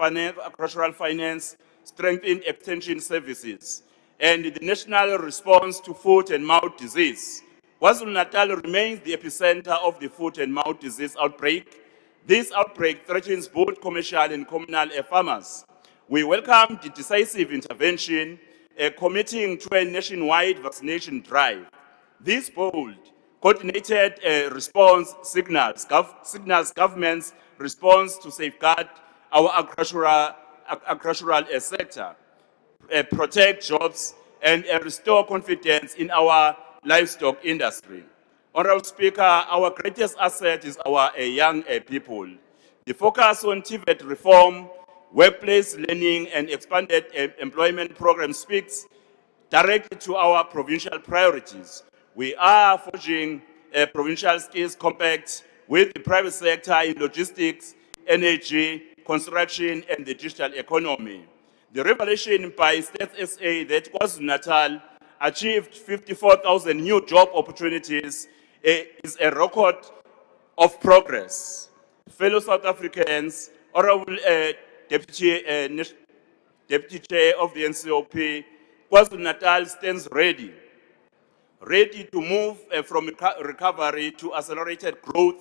agricultural finance, strengthen extension services, and the national response to foot and mouth disease. KwaZulu-Natal remains the epicenter of the foot and mouth disease outbreak. This outbreak threatens both commercial and communal farmers. We welcome the decisive intervention, committing to a nationwide vaccination drive. This bold, coordinated response signals government's response to safeguard our agricultural sector, protect jobs, and restore confidence in our livestock industry. Honorable Speaker, our greatest asset is our young people. The focus on TVET reform, workplace learning, and expanded employment programs speaks directly to our provincial priorities. We are forging a provincial skills compact with the private sector in logistics, energy, construction, and the digital economy. The revelation by State SA that KwaZulu-Natal achieved 54,000 new job opportunities is a record of progress. Fellow South Africans, Honorable Deputy Chair of the NCOP, KwaZulu-Natal stands ready to move from recovery to accelerated growth,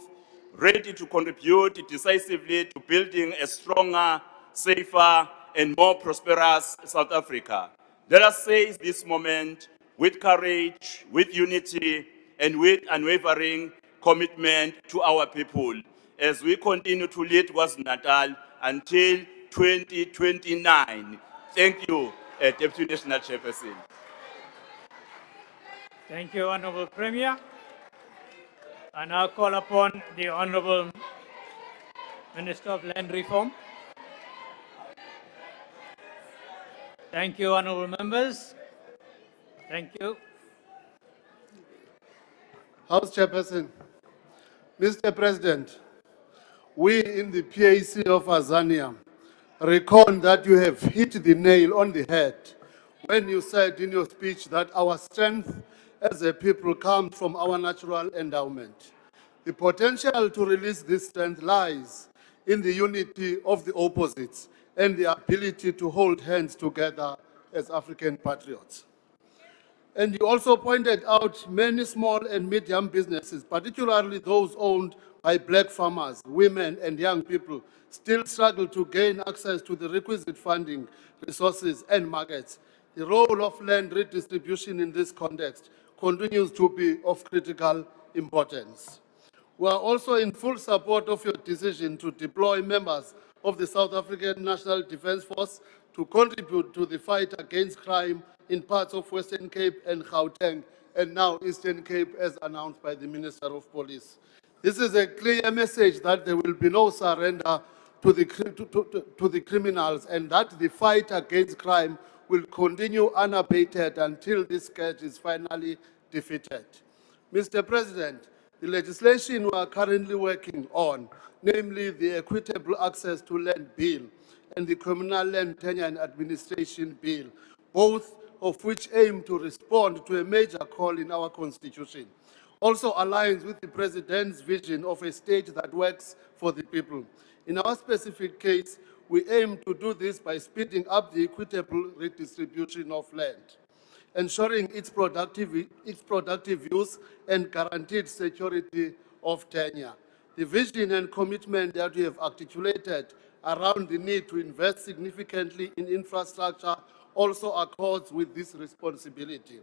ready to contribute decisively to building a stronger, safer, and more prosperous South Africa. Let us seize this moment with courage, with unity, and with unwavering commitment to our people as we continue to lead KwaZulu-Natal until 2029. Thank you, Deputy National Chairperson. Thank you, Honorable Premier. I now call upon the Honorable Minister of Land Reform. Thank you, Honorable Members. Thank you. House Chairperson, Mr. President, we in the PAC of Azania reckon that you have hit the nail on the head when you said in your speech that our strength as a people comes from our natural endowment. The potential to release this strength lies in the unity of the opposites and the ability to hold hands together as African patriots. And you also pointed out many small and medium businesses, particularly those owned by black farmers, women, and young people, still struggle to gain access to the requisite funding, resources, and markets. The role of land redistribution in this context continues to be of critical importance. We are also in full support of your decision to deploy members of the South African National Defence Force to contribute to the fight against crime in parts of Western Cape and Gauteng, and now Eastern Cape, as announced by the Minister of Police. This is a clear message that there will be no surrender to the criminals, and that the fight against crime will continue unabated until this scourge is finally defeated. Mr. President, the legislation we are currently working on, namely the Equitable Access to Land Bill and the Communal Land Tenure and Administration Bill, both of which aim to respond to a major call in our Constitution, also aligns with the President's vision of a state that works for the people. In our specific case, we aim to do this by speeding up the equitable redistribution of land, ensuring its productive use and guaranteed security of tenure. The vision and commitment that we have articulated around the need to invest significantly in infrastructure also accords with this responsibility.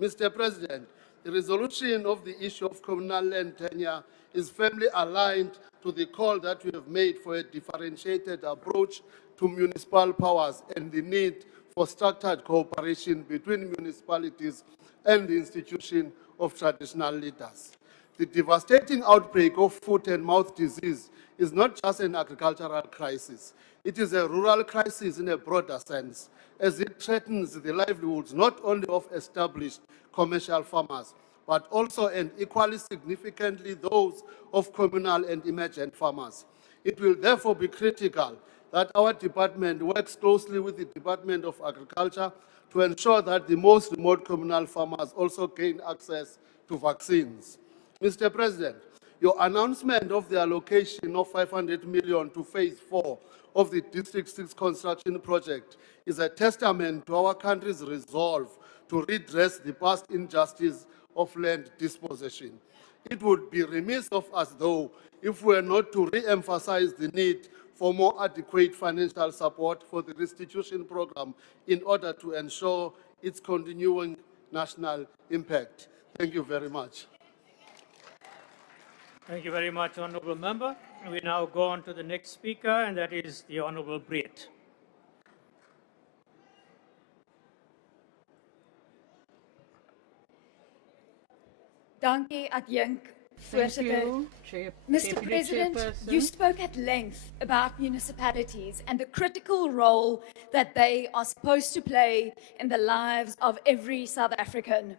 Mr. President, the resolution of the issue of communal land tenure is firmly aligned to the call that we have made for a differentiated approach to municipal powers and the need for structured cooperation between municipalities and the institution of traditional leaders. The devastating outbreak of foot and mouth disease is not just an agricultural crisis. It is a rural crisis in a broader sense, as it threatens the livelihoods not only of established commercial farmers, but also and equally significantly those of communal and emergent farmers. It will therefore be critical that our department works closely with the Department of Agriculture to ensure that the most remote communal farmers also gain access to vaccines. Mr. President, your announcement of the allocation of 500 million to phase 4 of the District 6 construction project is a testament to our country's resolve to redress the past injustice of land dispossession. It would be remiss of us, though, if we were not to re-emphasize the need for more adequate financial support for the restitution program in order to ensure its continuing national impact. Thank you very much. Thank you very much, Honourable Member. We now go on to the next speaker, and that is the Honourable Breed. Dankie, Adjunk, Voorsitter. Mr. President, you spoke at length about municipalities and the critical role that they are supposed to play in the lives of every South African.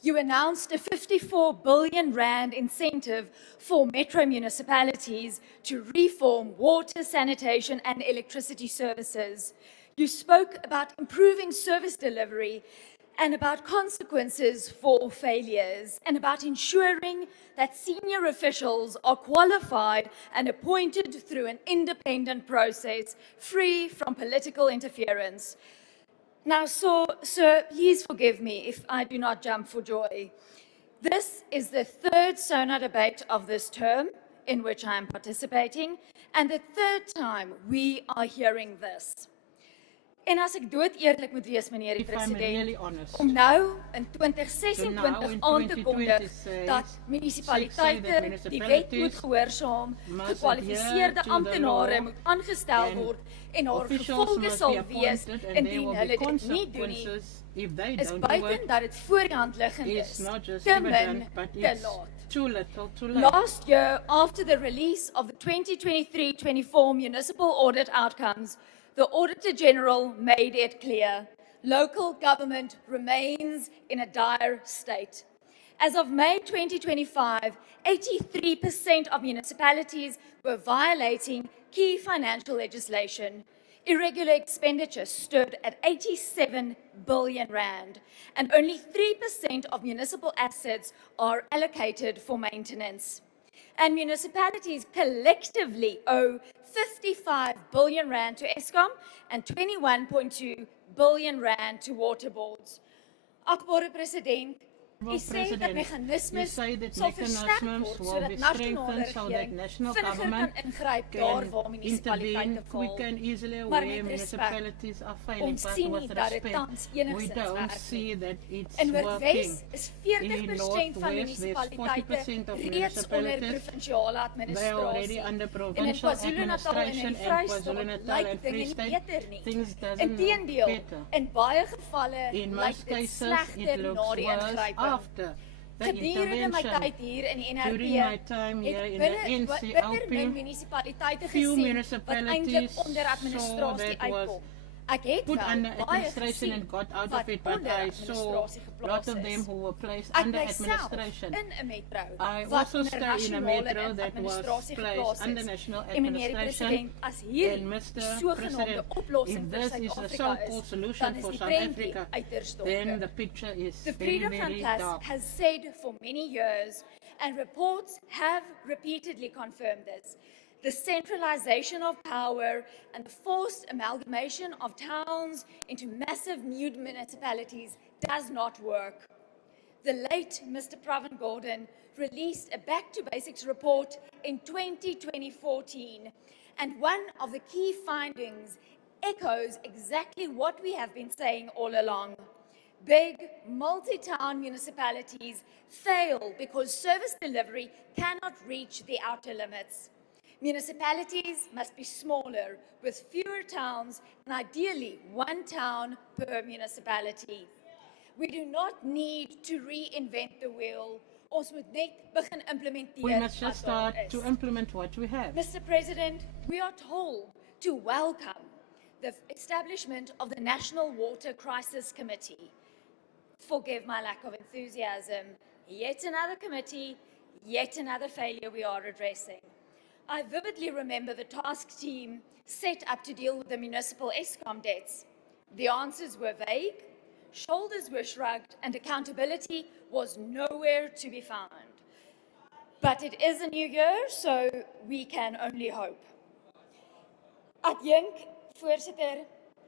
You announced a 54 billion rand incentive for metro municipalities to reform water, sanitation and electricity services. You spoke about improving service delivery and about consequences for failures, and about ensuring that senior officials are qualified and appointed through an independent process, free from political interference. Now, sir, please forgive me if I do not jump for joy. This is the third SONA debate of this term in which I am participating, and the third time we are hearing this. En as ek dood eerlik moet wees, meneer die president, om nou in 2026 aan te kondig dat munisipaliteite die wet moet gehoorsaam, gekwalifiseerde amptenare moet aangestel word en haar gevolge sal wees indien hulle dit nie doen nie, is buiten dat dit voor die hand liggend is, te min, te laat. Last year, after the release of the 2023-24 municipal audit outcomes, the Auditor General made it clear, local government remains in a dire state. As of May 2025, 83% of municipalities were violating key financial legislation. Irregular expenditure stood at 87 billion rand, and only 3% of municipal assets are allocated for maintenance. And municipalities collectively owe 55 billion rand to Eskom and 21.2 billion rand to water boards. Akbare President, u sê dat meganismes sal versterk word sodat nasionale regering vinniger kan ingryp daar waar munisipaliteite val. Maar met respek, ons sien nie dat dit tans enigstens werk nie. In Noordwes is 40% van munisipaliteite reeds onder provinsiale administrasie. En in KwaZulu-Natal en in Vrystaat lyk dinge nie beter nie. Inteendeel, in baie gevalle lyk dit slegter na die ingryping. Gedurende my tyd hier in die NRP het bitter munisipaliteite gesien wat eintlik onder administrasie uitkom. Ek het wel baie gesien wat onder administrasie geplaas is. Ek myself in 'n metro wat onder nasionale administrasie geplaas is. En meneer die president, as hier die sogenaamde oplossing vir Suid-Afrika is, dan is die prentjie uiters donker. The Freedom Front Plus has said for many years, and reports have repeatedly confirmed this, the centralization of power and the forced amalgamation of towns into massive new municipalities does not work. The late Mr. Pravin Gordhan released a Back to Basics report in 2014, and one of the key findings echoes exactly what we have been saying all along. Big, multi-town municipalities fail because service delivery cannot reach the outer limits. Municipalities must be smaller, with fewer towns, and ideally one town per municipality. We do not need to reinvent the wheel. Ons moet net begin implementeer. We must just start to implement what we have. Mr. President, we are told to welcome the establishment of the National Water Crisis Committee. Forgive my lack of enthusiasm. Yet another committee, yet another failure we are addressing. I vividly remember the task team set up to deal with the municipal Eskom debts. The answers were vague, shoulders were shrugged, and accountability was nowhere to be found. But it is a new year, so we can only hope. Adjunk, voorsitter,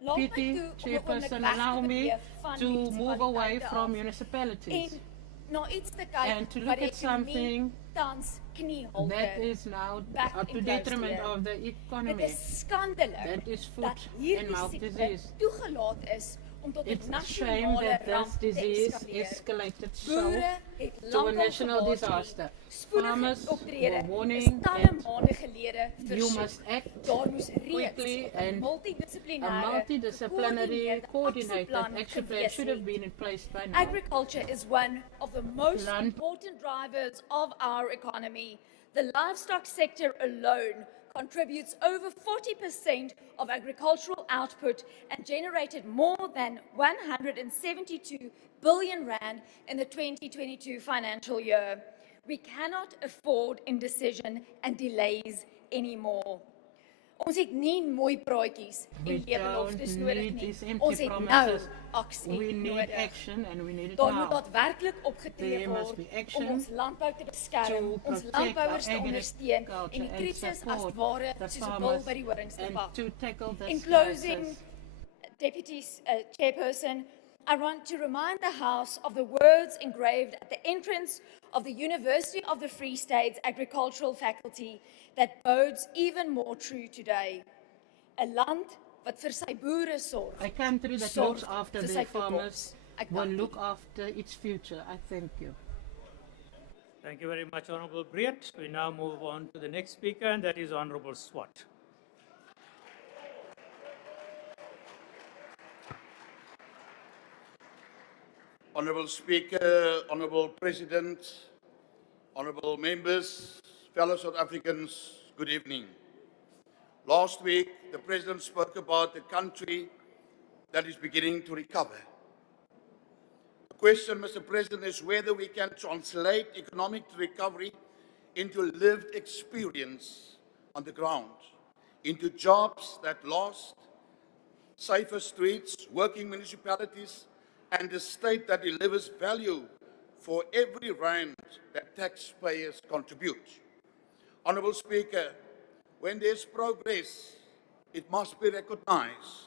laat my PT toe om 'n oomblik Chairperson, weg te allow me beweeg van to move away munisipaliteite from af municipalities. en na iets te kyk And to wat look die at something ekonomie tans kniehalter. That is now back up to in detriment close of the Dit economy. is skandalig That is foot dat and hierdie mouth siekte disease. toegelaat is om tot 'n It's a shame nasionale that ramp this te disease eskaleer. escalated so Boere het to a lankal national gewaarsku. disaster. Spoedige Farmers optrede were warning is talle and maande gelede you versoek. must act Daar moes reeds quickly 'n and a multidissiplinêre multidisciplinary coordinated aksieplan action plan gewees should have het. been in place by now. Agriculture is one of the most Land- important drivers of our economy. The livestock sector alone contributes over 40% of agricultural output and generated more than 172 billion rand in the 2022 financial year. We cannot afford indecision and delays anymore. Ons het nie mooi praatjies We en leebeloftes don't nodig need nie. these empty Ons het nou promises. aksie We need nodig. action and we need it Daar moet now. daadwerklik opgetree There must word be action om ons landbou te beskerm, to ons protect landbouers te our ondersteun agriculture en die and krisis as support ware the soos 'n farmers bil by die horings te and pak. to tackle this In closing, crisis. Deputy Chairperson, I want to remind the House of the words engraved at the entrance of the University of the Free State's Agricultural Faculty that bodes even more true today. 'n Land wat vir sy boere sorg. A country that sorg looks after vir their sy toekoms. farmers Ek will dank u. look after its future. I thank you. Thank you very much, Honorable Briet. We now move on to the next speaker, and that is Honorable Swart. Honorable Speaker, Honorable President, honorable members, fellow South Africans, good evening. Last week, the President spoke about a country that is beginning to recover. The question, Mr. President, is whether we can translate economic recovery into lived experience on the ground, into jobs that last, safer streets, working municipalities, and a state that delivers value for every rand that taxpayers contribute. Honorable Speaker, when there's progress, it must be recognized.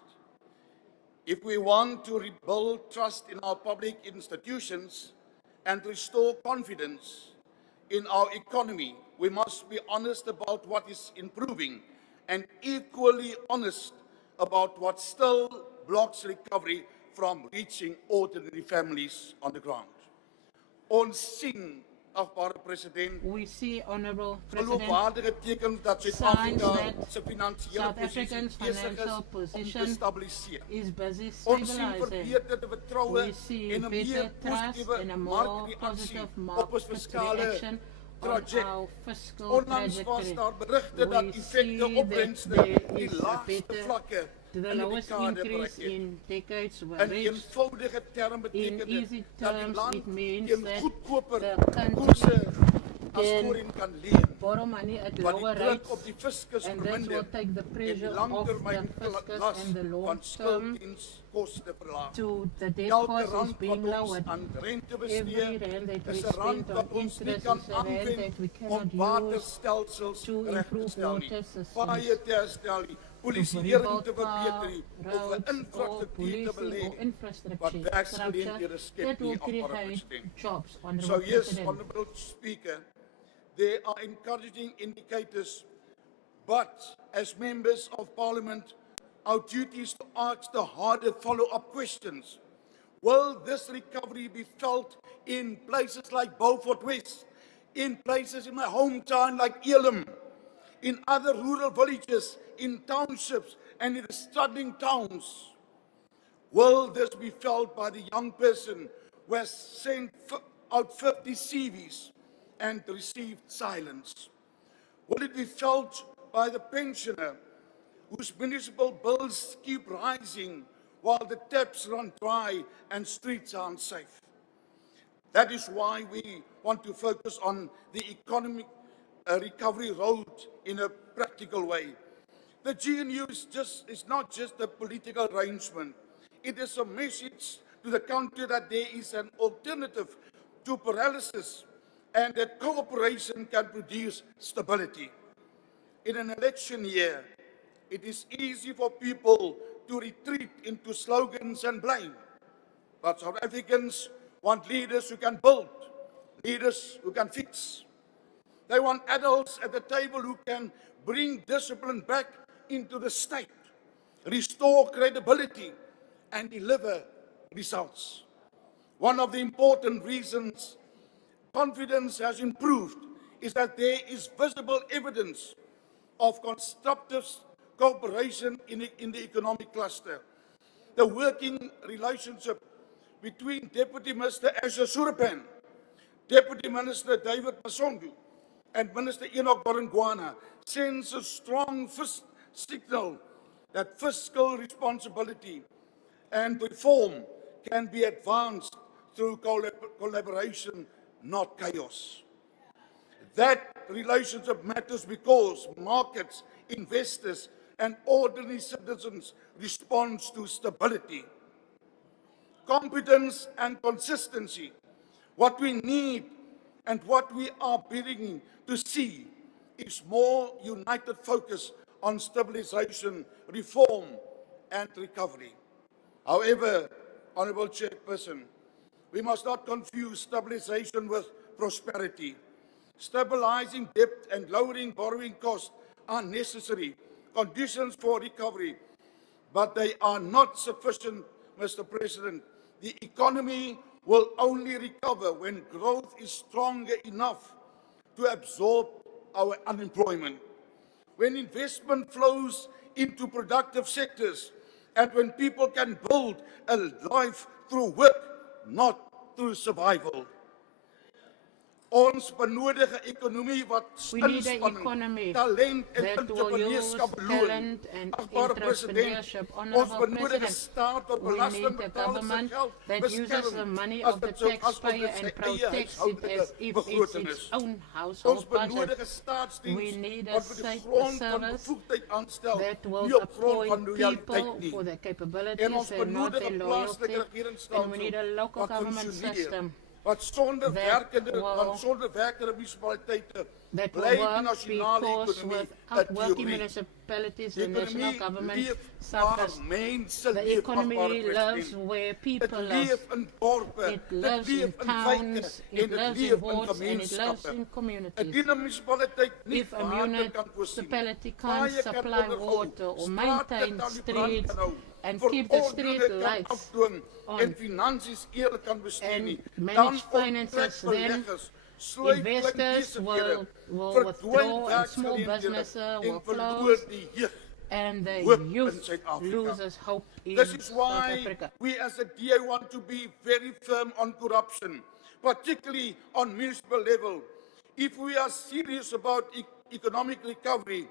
If we want to rebuild trust in our public institutions and restore confidence in our economy, we must be honest about what is improving and equally honest about what still blocks recovery from reaching ordinary families on the ground. Ons sien, achtbare president, We see, Honorable President, geloofwaardige tekens dat signs Suid-Afrika that se finansiële South posisie Africa's besig is financial om te position stabiliseer. is busy Ons sien stabilizing. verbeterde vertroue We see en 'n meer better trust positiewe and a more markreaksie positive op ons market fiskale reaction on traject. our fiscal Onlangs was trajectory. daar berigte dat We effekte see opbrengste that there die is a laagste better- vlakke The in die lowest dekade bereik increase het. in decades were In reached. eenvoudige term beteken In easy dit dat die terms, land it means teen that goedkoper the country koerse as can voorheen kan leen. Borrow money at Wat lower die druk rates, op die fiskus and that will verminder take the en die pressure off langtermyn the fiscus las and the van long-term skulddienskoste verlaag. to the debt Elke cost is rand being wat ons lowered. aan rente Every bestee, rand that we is 'n rand spend wat on ons nie interest kan is a rand aanwend that we om cannot use waterstelsels to reg te improve stel nie, water systems, paaie te herstel nie, polisieering rebuild te verbeter nie, of 'n roads or infrastruktuur te policing belê or nie, infrastructure wat werksgeleenthede skep that will nie, achtbare create president. jobs, So Honorable yes, President. Honorable Speaker, there are encouraging indicators, but as members of Parliament, our duty is to ask the harder follow-up questions. Will this recovery be felt in places like Beaufort West, in places in my hometown like Elim, in other rural villages, in townships, and in the struggling towns? Will this be felt by the young person who has sent out 50 CVs and received silence? Will it be felt by the pensioner whose municipal bills keep rising while the taps run dry and streets are unsafe? That is why we want to focus on the economic recovery road in a practical way. The GNU is not just a political arrangement. It is a message to the country that there is an alternative to paralysis and that cooperation can produce stability. In an election year, It is easy for people to retreat into slogans and blame. But South Africans want leaders who can build, leaders who can fix. They want adults at the table who can bring discipline back into the state, restore credibility, and deliver results. One of the important reasons confidence has improved is that there is visible evidence of constructive cooperation in the economic cluster. The working relationship between Deputy Minister Asher Surapan, Deputy Minister David Masondu, and Minister Enoch Barangwana sends a strong signal that fiscal responsibility and reform can be advanced through collaboration, not chaos. That relationship matters because markets, investors, and ordinary citizens respond to stability, competence, and consistency. What we need and what we are beginning to see is more united focus on stabilization, reform, and recovery. However, Honorable Chairperson, we must not confuse stabilization with prosperity. Stabilizing debt and lowering borrowing costs are necessary conditions for recovery, but they are not sufficient, Mr. President. The economy will only recover when growth is stronger enough to absorb our unemployment, when investment flows into productive sectors, and when people can build a life through work, not through survival. Ons benodige ekonomie wat We need an inspanning, economy talent en that will use entrepreneurskap beloon. talent and Agbare president, entrepreneurship. ons Honorable benodige President, staat wat we need a belastingbetalers se government geld that uses beskerm the money as of the dit sou as taxpayer dit and sy eie protects it huishoudelike as if it's begroting its is. own Ons household benodige budget. We staatsdiens need a wat vir die state grond van service bevoegdheid aanstel, that will nie op grond van appoint loyaliteit people nie. for their En capabilities ons and not benodige their plaaslike loyalty. regeringsstelsel And we need a local wat government funksioneer, system wat sonder will- werkende munisipaliteite that will bly die work nasionale because ekonomie 'n without working teorie. municipalities, Die the national ekonomie government leef suffers. waar mense The leef, economy agbare lives president. where Dit people live. leef in dorpe, It dit lives leef in in wijke towns, en it dit lives leef in in wards, and it lives gemeenskappe. in communities. Indien 'n munisipaliteit nie If a water kan voorsien, municipality can't paaie kan supply onderhou, water or strate maintain kan die brand streets kan hou, and keep the verordeninge street kan lights afdwing on en finansies eerlik kan bestuur and nie, manage dan finances, onttrek then beleggers, sluit klein investors besighede, will verdwyn withdraw and small werksgeleenthede businesses will en verloor close die jeug. and the hoop in youth Suid-Afrika. loses hope in This is South why Africa. we as a DA want to be very firm on corruption, particularly on municipal level. If we are serious about economic recovery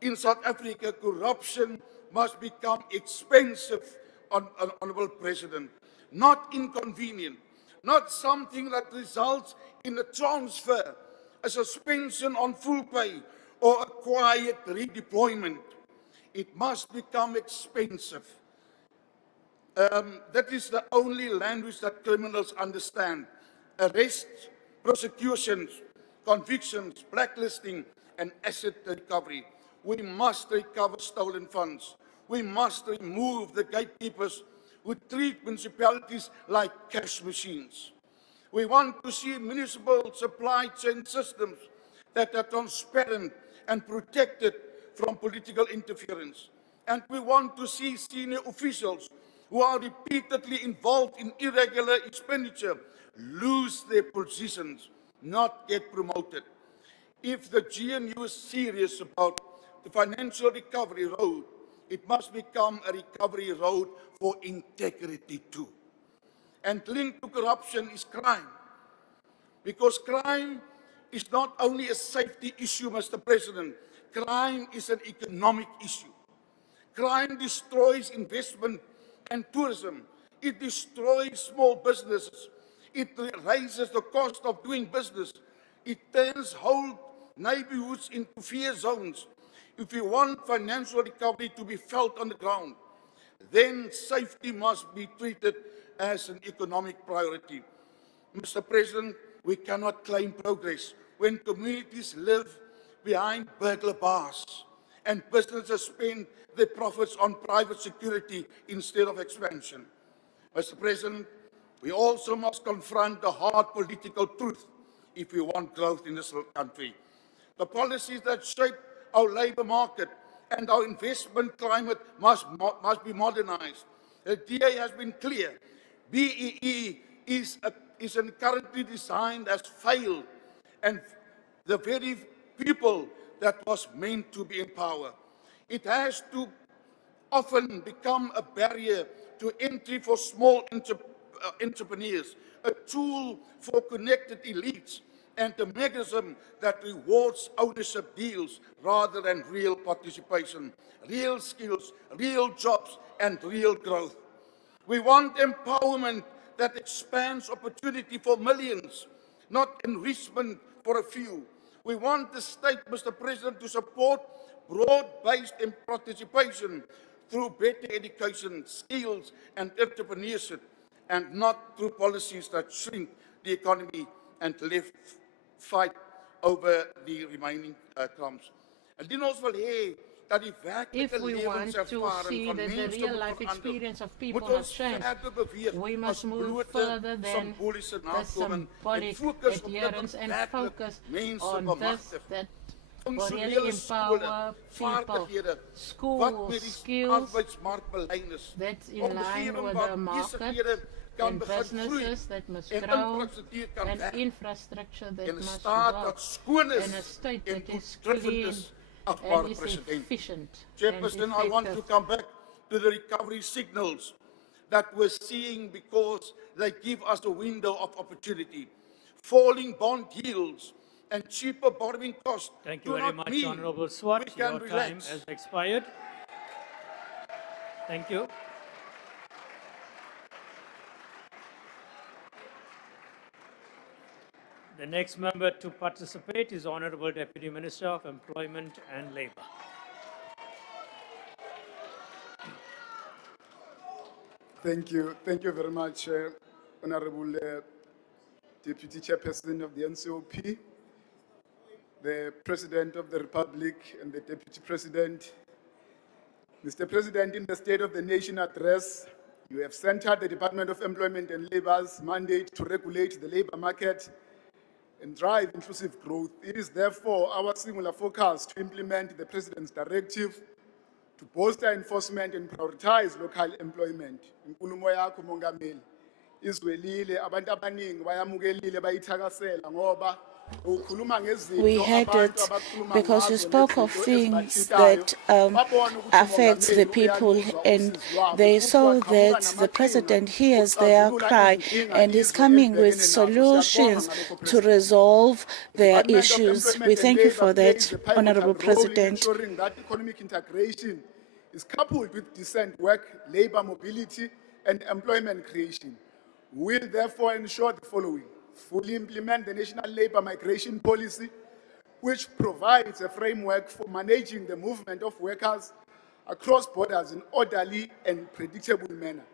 in South Africa, corruption must become expensive, Honorable President, not inconvenient, not something that results in a transfer, a suspension on full pay, or a quiet redeployment. It must become expensive. That is the only language that criminals understand. Arrest, prosecutions, convictions, blacklisting, and asset recovery. We must recover stolen funds. We must remove the gatekeepers who treat municipalities like cash machines. We want to see municipal supply chain systems that are transparent and protected from political interference. And we want to see senior officials who are repeatedly involved in irregular expenditure lose their positions, not get promoted. If the GNU is serious about the financial recovery road, it must become a recovery road for integrity too. And linked to corruption is crime. Because crime is not only a safety issue, Mr. President, crime is an economic issue. Crime destroys investment and tourism. It destroys small businesses. It raises the cost of doing business. It turns whole neighborhoods into fear zones. If we want financial recovery to be felt on the ground, then safety must be treated as an economic priority. Mr. President, we cannot claim progress when communities live behind burglar bars and businesses spend their profits on private security instead of expansion. Mr. President, we also must confront the hard political truth if we want growth in this country. The policies that shape our labor market and our investment climate must be modernized. The DA has been clear. BEE is currently designed as failed, and the very people that was meant to be in power. It has to often become a barrier to entry for small entrepreneurs, a tool for connected elites, and a mechanism that rewards ownership deals rather than real participation, real skills, real jobs, and real growth. We want empowerment that expands opportunity for millions, not enrichment for a few. We want the state, Mr. President, to support broad-based participation through better education, skills, and entrepreneurship, and not through policies that shrink the economy and fight over the remaining crumbs. And then also, if we want to see that the real life experience of people has changed, we must move further than the symbolic adherence and focus on this that will really empower people. Schools, skills that's in line with the market, and businesses that must grow, and infrastructure that must work, and a state that is clean and is efficient. Chairperson, I want to come back to the recovery signals that we're seeing because they give us a window of opportunity. Falling bond yields and cheaper borrowing costs. Thank you very much, Honorable Swart. Your time has expired. Thank you. The next member to participate is Honorable Deputy Minister of Employment and Labour. Thank you very much, Honorable Deputy Chairperson of the NCOP, the President of the Republic and the Deputy President. Mr. President, in the State of the Nation address, you have centered the Department of Employment and Labour's mandate to regulate the labour market and drive inclusive growth. It is therefore our singular focus to implement the President's directive to bolster enforcement and prioritize local employment. Inkulumo yakho Mongameli izwelile abantu abaningi bayamukelile bayithakasela ngoba we had it because you spoke of things that affect the people, and they saw that the President hears their cry and is coming with solutions to resolve their issues. We thank you for that, Honorable President. Ensuring that economic integration is coupled with decent work, labor mobility, and employment creation. We will therefore ensure the following: fully implement the National Labour Migration Policy, which provides a framework for managing the movement of workers across borders in an orderly and predictable manner.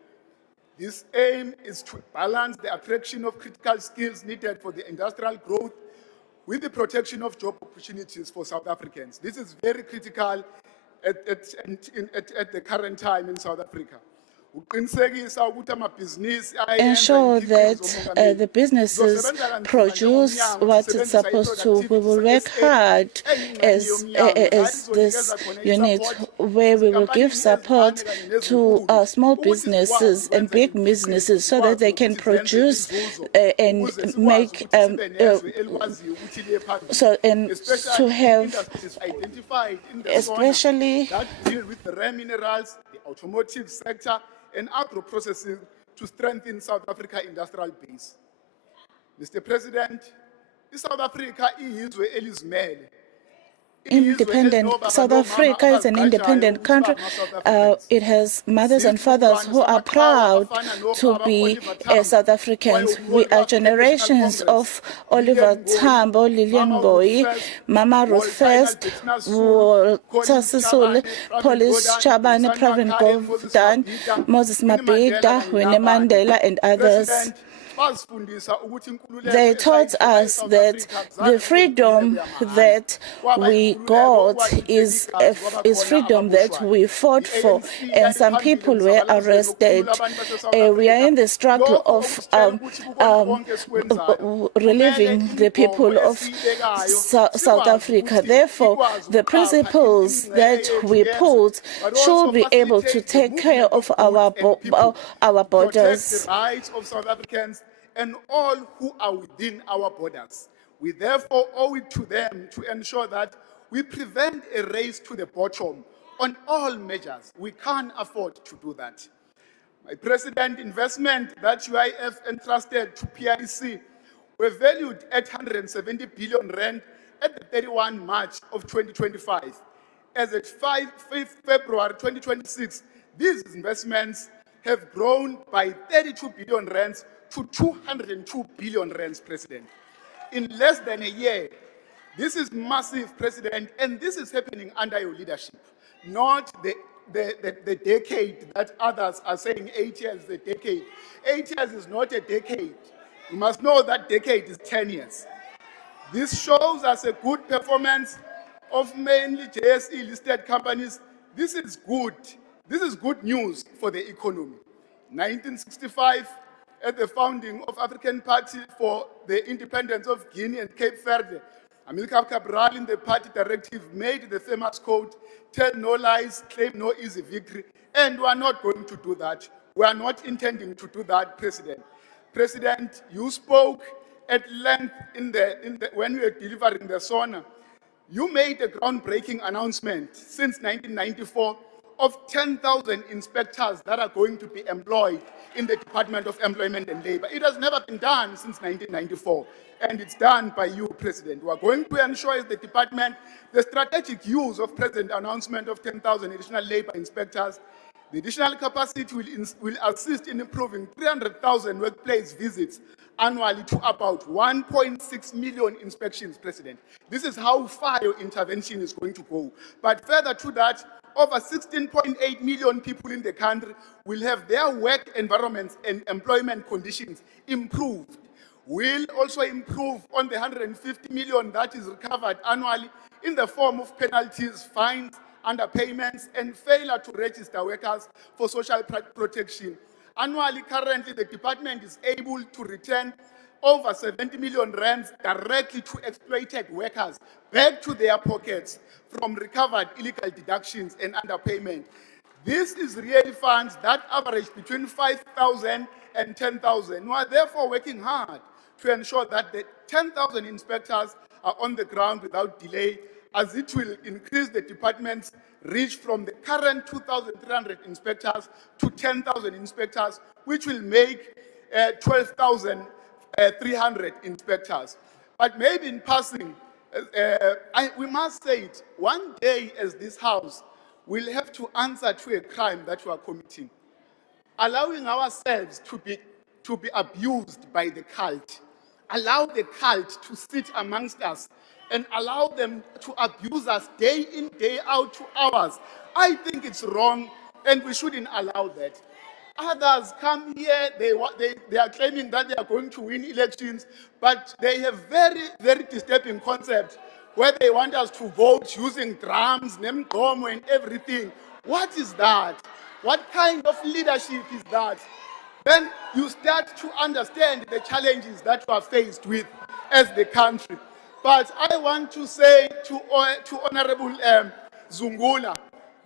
This aim is to balance the attraction of critical skills needed for the industrial growth with the protection of job opportunities for South Africans. This is very critical at the current time in South Africa. Ensure that the businesses produce what it's supposed to. We will work hard as this unit where we will give support to small businesses and big businesses so that they can produce and make to have especially that deal with the rare minerals, the automotive sector, and agro-processing to strengthen South Africa's industrial base. Mr. President, South Africa is elizimele. South Africa is an independent country. It has mothers and fathers who are proud to be South Africans. We are generations of Oliver Tambo, Lillian Ngoyi, Mama Ruth First, Walter Sisulu, Police Chabane, Pravin Gordhan, Moses Mabhida, Winnie Mandela, and others. They taught us that the freedom that we got is freedom that we fought for, and some people were arrested. We are in the struggle of relieving the people of South Africa. Therefore, the principles that we put should be able to take care of our borders. The rights of South Africans and all who are within our borders. We therefore owe it to them to ensure that we prevent a race to the bottom on all measures. We can't afford to do that. My President, investment that UIF entrusted to PIC were valued at 170 billion rand at the 31 March of 2025. As at 5 February 2026, these investments have grown by 32 billion rands to 202 billion rands, President. In less than a year, this is massive, President, and this is happening under your leadership, not the decade that others are saying 8 years is a decade. 8 years is not a decade. You must know that decade is 10 years. This shows us a good performance of mainly JSE-listed companies. This is good. This is good news for the economy. 1965, at the founding of African Party for the Independence of Guinea and Cape Verde, Amilcar Cabral in the party directive made the famous quote, "Tell no lies, claim no easy victory," and we are not going to do that. We are not intending to do that, President. President, you spoke at length when you were delivering the SONA. You made a groundbreaking announcement since 1994 of 10,000 inspectors that are going to be employed in the Department of Employment and Labor. It has never been done since 1994, and it's done by you, President. We are going to ensure as the department the strategic use of President's announcement of 10,000 additional labor inspectors. The additional capacity will assist in improving 300,000 workplace visits annually to about 1.6 million inspections, President. This is how far your intervention is going to go. But further to that, over 16.8 million people in the country will have their work environments and employment conditions improved. We'll also improve on the 150 million that is recovered annually in the form of penalties, fines, underpayments, and failure to register workers for social protection. Annually, currently, the department is able to return over 70 million rands directly to exploited workers back to their pockets from recovered illegal deductions and underpayment. This is really funds that average between 5,000 and 10,000. We are therefore working hard to ensure that the 10,000 inspectors are on the ground without delay, as it will increase the department's reach from the current 2,300 inspectors to 10,000 inspectors, which will make 12,300 inspectors. But maybe in passing, we must say it, one day as this House, we'll have to answer to a crime that we are committing. Allowing ourselves to be abused by the cult, allow the cult to sit amongst us and allow them to abuse us day in, day out to hours. I think it's wrong, and we shouldn't allow that. Others come here, they are claiming that they are going to win elections, but they have very, very disturbing concepts where they want us to vote using drums, nemgomo, and everything. What is that? What kind of leadership is that? Then you start to understand the challenges that you are faced with as the country. But I want to say to Honorable Zungula,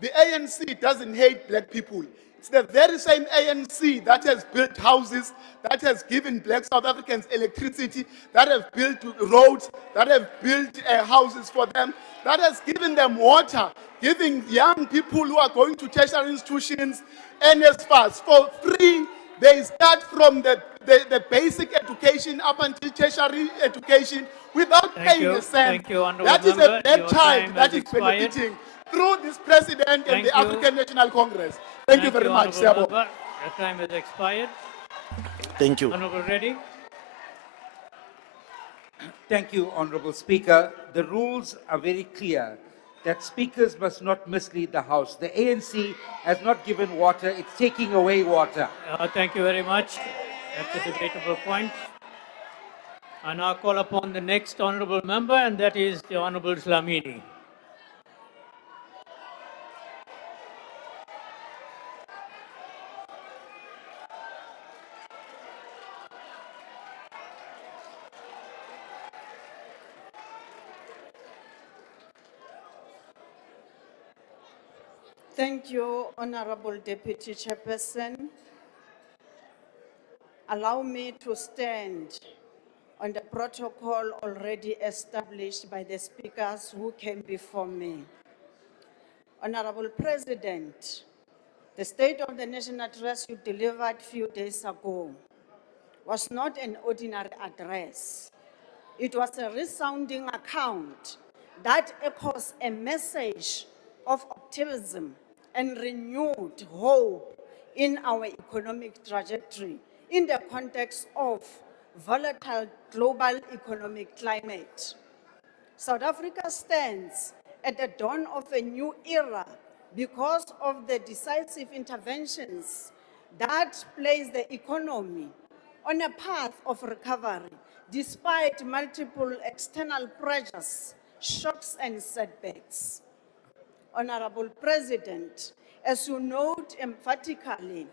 the ANC doesn't hate black people. It's the very same ANC that has built houses, that has given black South Africans electricity, that have built roads, that have built houses for them, that has given them water, giving young people who are going to tertiary institutions NSFAS for free. They start from the basic education up until tertiary education without paying a cent. Thank you, Honourable That is Member. a black Your child time that has is expired. benefiting through this president and the Thank you. African National Congress. Thank you very much, Honourable Sebo. Member. Your time has expired. Thank you. Honourable Reddy. Thank you, Honourable Speaker. The rules are very clear that speakers must not mislead the House. The ANC has not given water, it's taking away water. Thank you very much. That's a debatable point. I now call upon the next honourable member, and that is the Honourable Dlamini. Thank you, Honorable Deputy Chairperson. Allow me to stand on the protocol already established by the speakers who came before me. Honorable President, the State of the Nation address you delivered a few days ago was not an ordinary address. It was a resounding account that echoes a message of optimism and renewed hope in our economic trajectory in the context of volatile global economic climate. South Africa stands at the dawn of a new era because of the decisive interventions that place the economy on a path of recovery despite multiple external pressures, shocks, and setbacks. Honorable President, as you note emphatically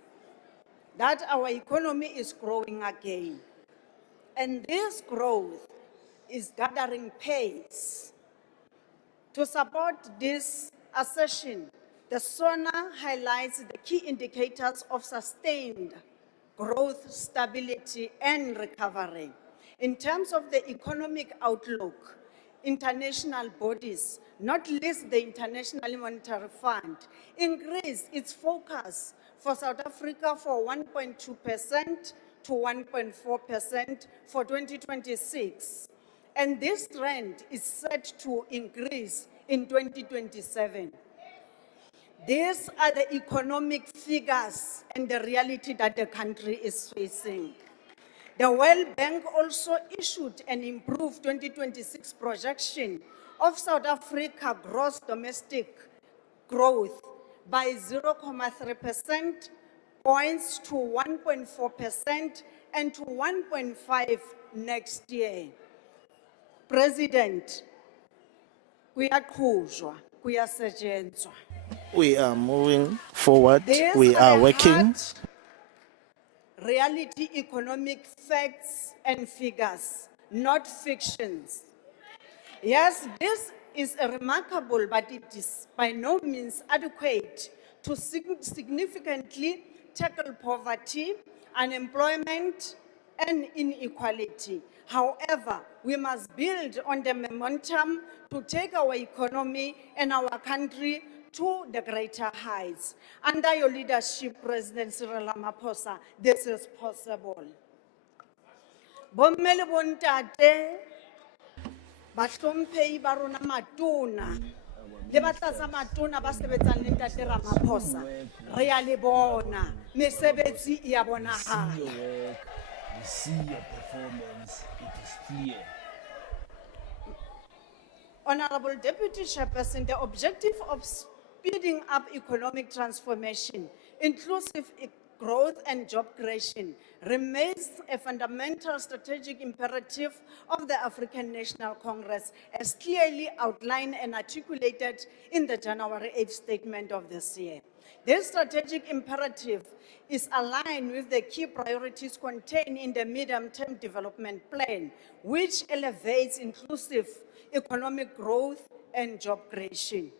that our economy is growing again, and this growth is gathering pace. To support this assertion, the SONA highlights the key indicators of sustained growth, stability, and recovery. In terms of the economic outlook, international bodies, not least the International Monetary Fund, increased its focus for South Africa for 1.2% to 1.4% for 2026. And this trend is set to increase in 2027. These are the economic figures and the reality that the country is facing. The World Bank also issued an improved 2026 projection of South Africa gross domestic growth by 0.3% points to 1.4% and to 1.5% next year. President, kuyaqhuzwa, kuyasetshenzwa. We are moving forward. These We are are the working. hard reality economic facts and figures, not fictions. Yes, this is remarkable, but it is by no means adequate to significantly tackle poverty, unemployment, and inequality. However, we must build on the momentum to take our economy and our country to the greater heights. Under your leadership, President Cyril Ramaphosa, this is possible. Bommele bontate, bahlomphehi ba rona matona, le batlatsa matona ba sebetsang le ntate Ramaphosa, re a le bona, mesebetsi e a bonahala. We see your performance, it is clear. Honorable Deputy Chairperson, the objective of speeding up economic transformation, inclusive growth and job creation, remains a fundamental strategic imperative of the African National Congress, as clearly outlined and articulated in the January 8th statement of this year. This strategic imperative is aligned with the key priorities contained in the Medium-Term Development Plan, which elevates inclusive economic growth and job creation.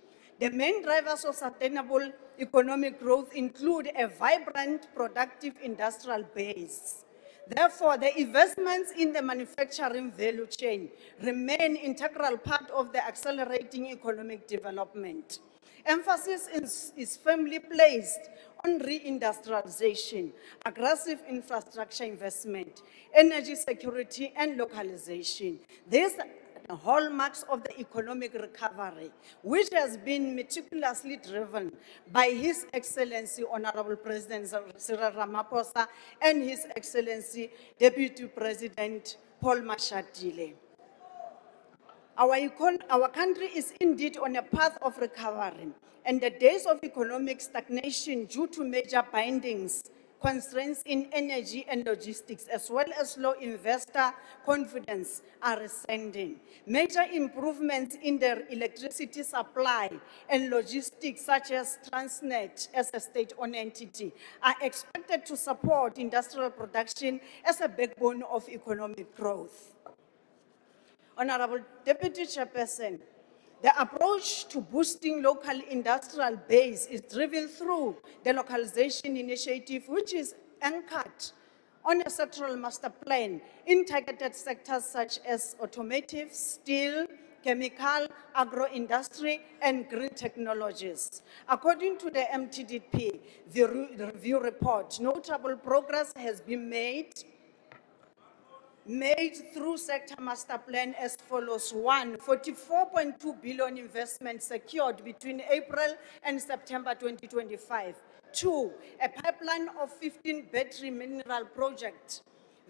The main drivers of sustainable economic growth include a vibrant, productive industrial base. Therefore, the investments in the manufacturing value chain remain an integral part of the accelerating economic development. Emphasis is firmly placed on reindustrialization, aggressive infrastructure investment, energy security, and localization. These are the hallmarks of the economic recovery, which has been meticulously driven by His Excellency Honorable President Cyril Ramaphosa and His Excellency Deputy President Paul Mashatile. Our country is indeed on a path of recovery, and the days of economic stagnation due to major bindings constraints in energy and logistics, as well as low investor confidence, are ascending. Major improvements in the electricity supply and logistics, such as Transnet as a state-owned entity, are expected to support industrial production as a backbone of economic growth. Honorable Deputy Chairperson, the approach to boosting local industrial base is driven through the localization initiative, which is anchored on a sectoral master plan in targeted sectors such as automotive, steel, chemical, agro-industry, and green technologies. According to the MTDP, the review report, notable progress has been made through sector master plan as follows. 1, 44.2 billion investment secured between April and September 2025. 2, a pipeline of 15 battery mineral projects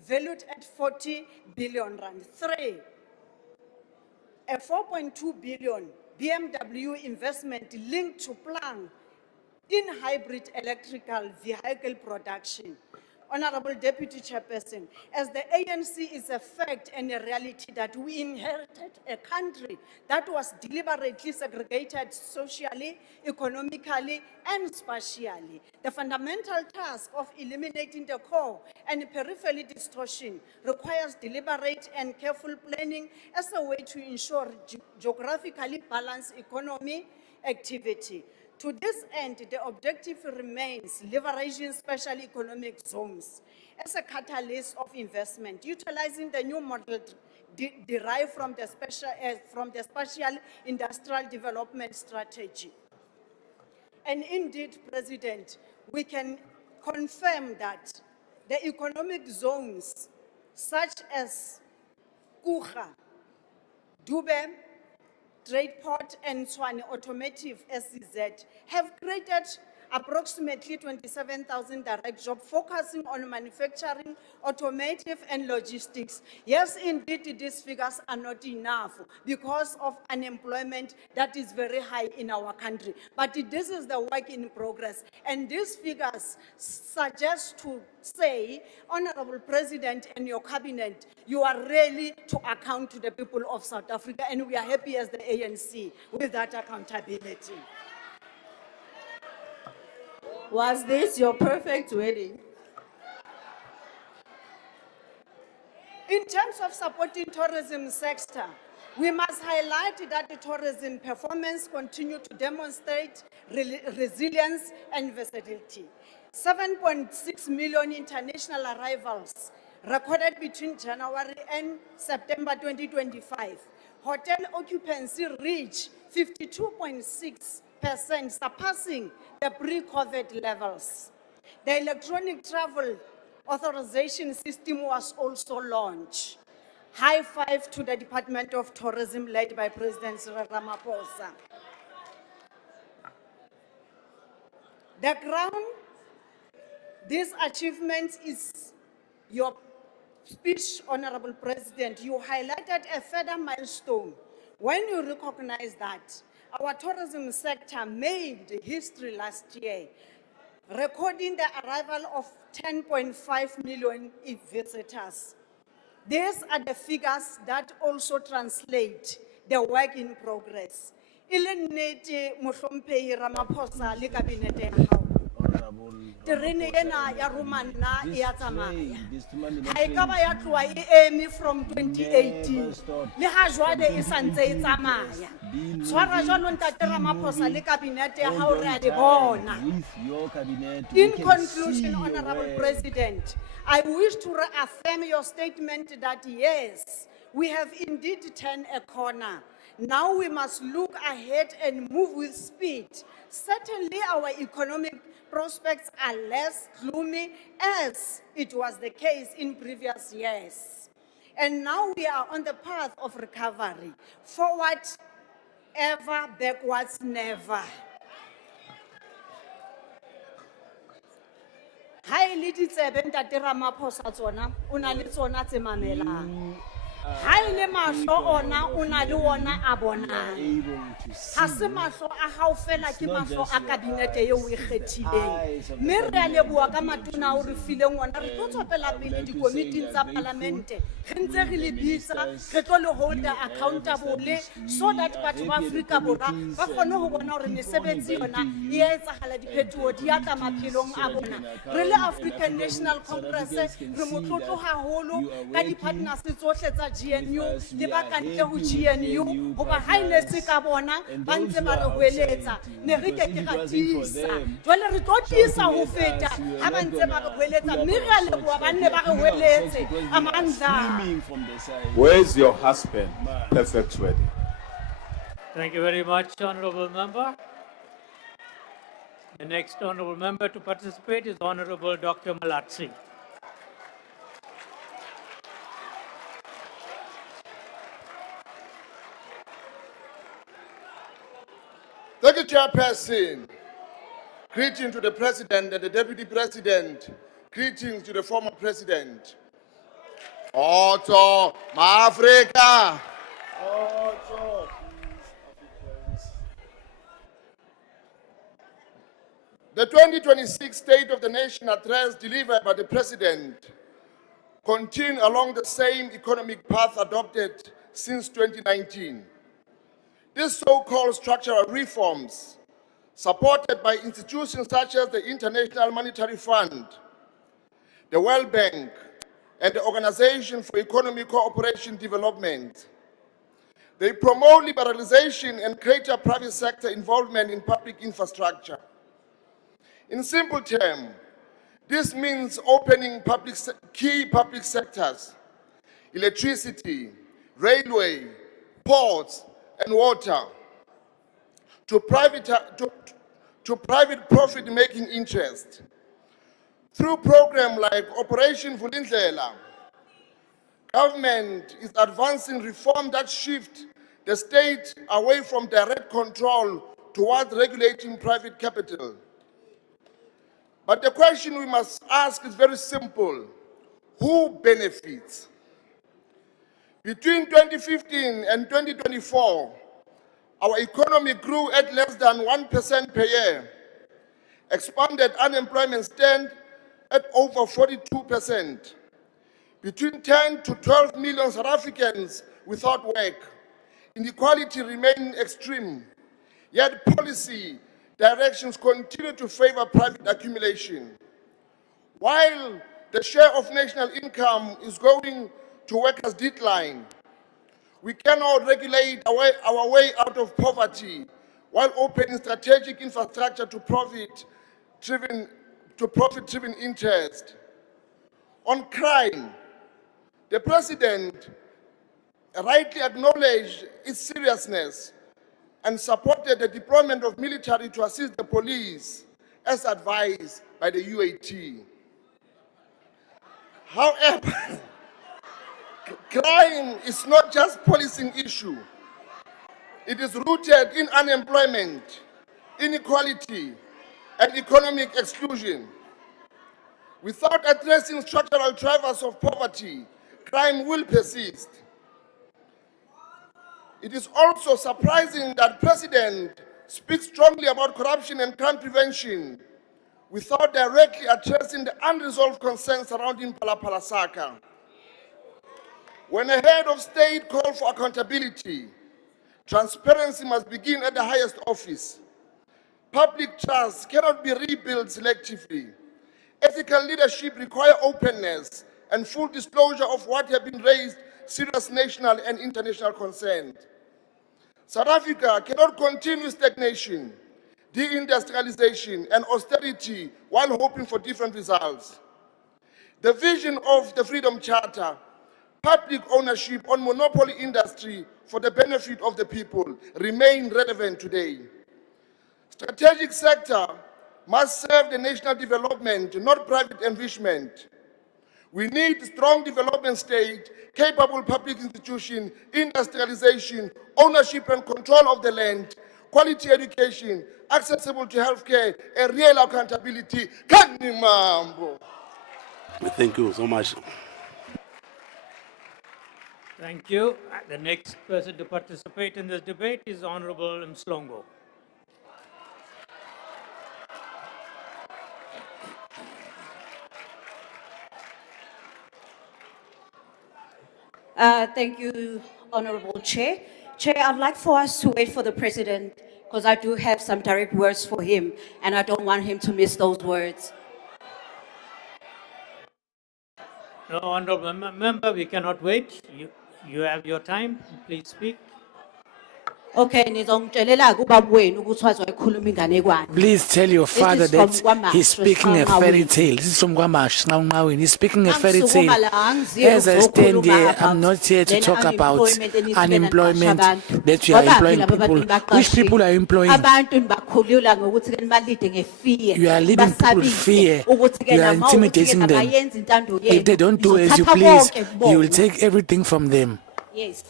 valued at 40 billion rand. 3, a 4.2 billion BMW investment linked to plan in hybrid electrical vehicle production. Honorable Deputy Chairperson, as the ANC is a fact and a reality that we inherited a country that was deliberately segregated socially, economically, and spatially. The fundamental task of eliminating the core and peripheral distortion requires deliberate and careful planning as a way to ensure geographically balanced economy activity. To this end, the objective remains leveraging special economic zones as a catalyst of investment, utilizing the new model derived from the spatial industrial development strategy. And indeed, President, we can confirm that the economic zones such as Kucha, Dube, Tradeport, and Swane Automotive SEZ have created approximately 27,000 direct jobs focusing on manufacturing, automotive, and logistics. Yes, indeed, these figures are not enough because of unemployment that is very high in our country. But this is the work in progress. And these figures suggest to say, Honorable President and your cabinet, you are really to account to the people of South Africa, and we are happy as the ANC with that accountability. Was this your perfect wedding? In terms of supporting tourism sector, we must highlight that the tourism performance continue to demonstrate resilience and versatility. 7.6 million international arrivals recorded between January and September 2025. Hotel occupancy reached 52.6%, surpassing the pre-COVID levels. The electronic travel authorization system was also launched. High five to the Department of Tourism led by President Cyril Ramaphosa. The crown, this achievement is your speech, Honorable President. You highlighted a further milestone when you recognize that our tourism sector made history last year, recording the arrival of 10.5 million visitors. These are the figures that also translate the work in progress. Ilennete mohlomphehi Ramaphosa le kabinete ya hao. Terene ena ya Romana ya tsamaya. Ha e ka ba ya tloha e eme from 2018. Le ha jwale e santse e tsamaya. Tshwara jwalo ntate Ramaphosa le kabinete ya hao re a di bona. In conclusion, Honorable President, I wish to reaffirm your statement that yes, we have indeed turned a corner. Now we must look ahead and move with speed. Certainly our economic prospects are less gloomy as it was the case in previous years. And now we are on the path of recovery. Forward ever, backwards never. Hi, ladies, Ntate Ramaphosa tsona, o na le tsona tse mamelang. Ha ile mahlo ona o na le ona a bonang. able to see. Ha se mahlo a hao fela ke not mahlo just a your kabinete eyes, eo o e the kgethileng. eyes of the Mme re a cabinet leboha that ka you have matona o re chosen. fileng ona. Re tlo tswela I would pele like to say dikomiting we are tsa grateful palamente. Re ntse with re the le bitsa, ministers. re tlo le hold You have accountable established. so We that are batho ba happy at the Afrika Borwa committees ba and kgone we ho will bona hore keep on mesebetsi yona inviting e you a etsahala and diphethoho di ya tla committees maphelong so a that we bona. can Re le account and African National South Congress Africans can re see motlotlo that haholo you are ka working di-partners tsohle tsa GNU us. le We ba are kantle ho happy with GNU GNU hoba ha e ne se partners ka bona and ba those ntse who ba are re outside hweletsa too, ne re because ke if ke it ra wasn't for tiisa them jwale re tlo tiisa shouting ho at feta us, we were ha ba not ntse ba re gonna hweletsa pull up mme re our a socks, leboha ba but nne we ba are re pulling our socks hweletse because we are amandla. screaming from the side. Where's your husband? Perfect wedding. Thank you very much, Honorable Member. The next Honorable Member to participate is Honorable Dr. Malatsi. Thank you, Chairperson. Greetings to the President and the Deputy President. Greetings to the former President. Otto, ma Africa. Also, please, Africans. The 2026 State of the Nation address delivered by the President continue along the same economic path adopted since 2019. These so-called structural reforms, supported by institutions such as the International Monetary Fund, the World Bank, and the Organization for Economic Cooperation Development, they promote liberalization and greater private sector involvement in public infrastructure. In simple terms, this means opening key public sectors, electricity, railway, ports, and water, to private profit-making interests. Through programs like Operation Vulindlela, government is advancing reform that shift the state away from direct control towards regulating private capital. But the question we must ask is very simple. Who benefits? Between 2015 and 2024, our economy grew at less than 1% per year. Expanded unemployment stand at over 42%. Between 10 to 12 million South Africans without work. Inequality remains extreme, yet policy directions continue to favor private accumulation. While the share of national income is going to workers' decline, we cannot regulate our way out of poverty while opening strategic infrastructure to profit-driven interest. On crime, the President rightly acknowledged its seriousness and supported the deployment of military to assist the police as advised by the UAT. However, crime is not just policing issue. It is rooted in unemployment, inequality, and economic exclusion. Without addressing structural drivers of poverty, crime will persist. It is also surprising that the President speaks strongly about corruption and crime prevention without directly addressing the unresolved concerns surrounding Palapalasaka. When a head of state calls for accountability, transparency must begin at the highest office. Public trust cannot be rebuilt selectively. Ethical leadership requires openness and full disclosure of what have been raised serious national and international concerns. South Africa cannot continue stagnation, deindustrialization, and austerity while hoping for different results. The vision of the Freedom Charter, public ownership on monopoly industry for the benefit of the people, remain relevant today. Strategic sector must serve the national development, not private enrichment. We need strong development state, capable public institution, industrialization, ownership and control of the land, quality education, accessible to healthcare, and real accountability. Thank you so much. Thank you. The next person to participate in this debate is Honorable Mslongo. Thank you, Honorable Chair. Chair, I'd like for us to wait for the President because I do have some direct words for him and I don't want him to miss those words. No, Honorable Member, we cannot wait. You have your time. Please speak. Okay, nizongitshelela kubaba wenu ukuthi wazoyikhuluma inganekwane. Please tell your father This is from that Kwamash, he's speaking a fairy Sqawqawini. tale. This is from Kwamash, Sqawqawini. He's speaking a fairy tale. Angisukuma la, angiziyo As I stand ukuzokhuluma here, about I'm not here to then talk about unemployment enisibe unemployment, naqasha abantu. that you are Ngoba employing phela abantu people. nibaqashile. Which people are you employing? Abantu nibakhulula ngokuthi ke nibalide ngefear. You are leading people with Nibasabise fear. ukuthi ke You are nama ukuthi ke intimidating them. nabayenza intando If they yenu, don't do as you nizothatha please, konke you will kubona. take everything from them. Yes.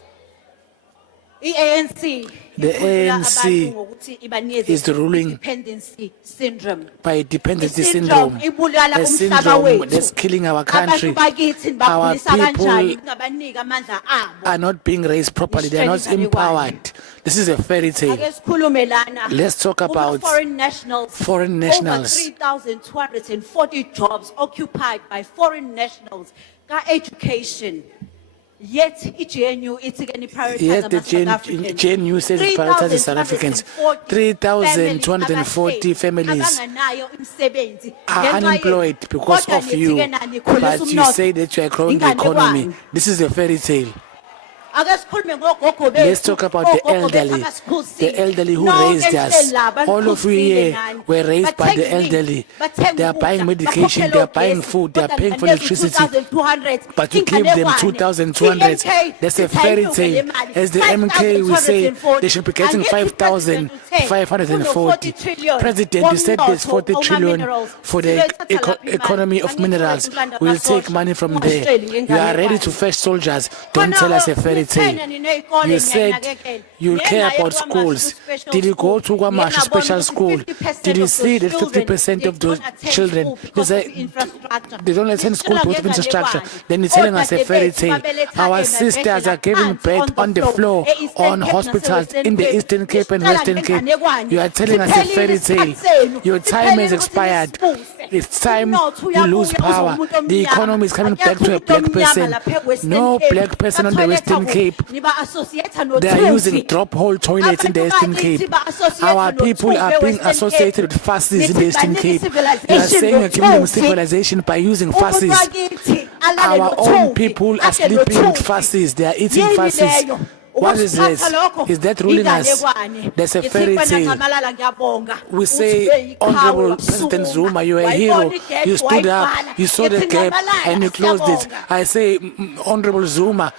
ANC The ikhulula ANC abantu ngokuthi ibanikeze is ruling dependency syndrome. by dependency I-syndrome syndrome, ibulala a umhlaba syndrome wethu. that's killing our Abantu country. bakithi Our nibakhulisa kanjani people kungabanika amandla abo. are not being raised properly. They are not Nisitshele empowered. This is a fairy tale. Ake sikhulume lana. Let's talk about foreign nationals. foreign nationals. Over 3,240 jobs occupied by foreign nationals. Education. Yet, GNU is again prioritize Yes, the South Africans. GNU says it prioritizes South Africans. 3,240 families are unemployed because of you. But you say that you are growing the economy. This is a fairy tale. Let's talk about the elderly who raised us. All of you here were raised by the elderly. They are buying medication, they are buying food, they are paying for electricity. But you give them 2,200. That's a fairy tale. As the MK we say, they should be getting 5,540. President, you said there's 40 trillion for the economy of minerals. We'll take money from there. You are ready to fetch soldiers. Don't tell us a fairy tale. You said you care about schools. Did you go to Kwamash special school? Did you see that 50% of those children, they don't attend school because of infrastructure? Then you're telling us a fairy tale. Our sisters are giving birth on the floor, on hospitals in the Eastern Cape and Western Cape. You are telling us a fairy tale. Your time has expired. It's time you lose power. The economy is coming back to a black person. No black person on the Western Cape. They are using drop hole toilets in the Eastern Cape. Our people are being associated with fascists in the Eastern Cape. You are saying you're giving them civilization by using fascists. Our own people are sleeping with fascists. They are eating fascists. What is this? Is that ruling us? That's a fairy tale. We say, Honorable President Zuma, you are a hero. You stood up, you saw the gap, and you closed it. I say, Honorable Zuma.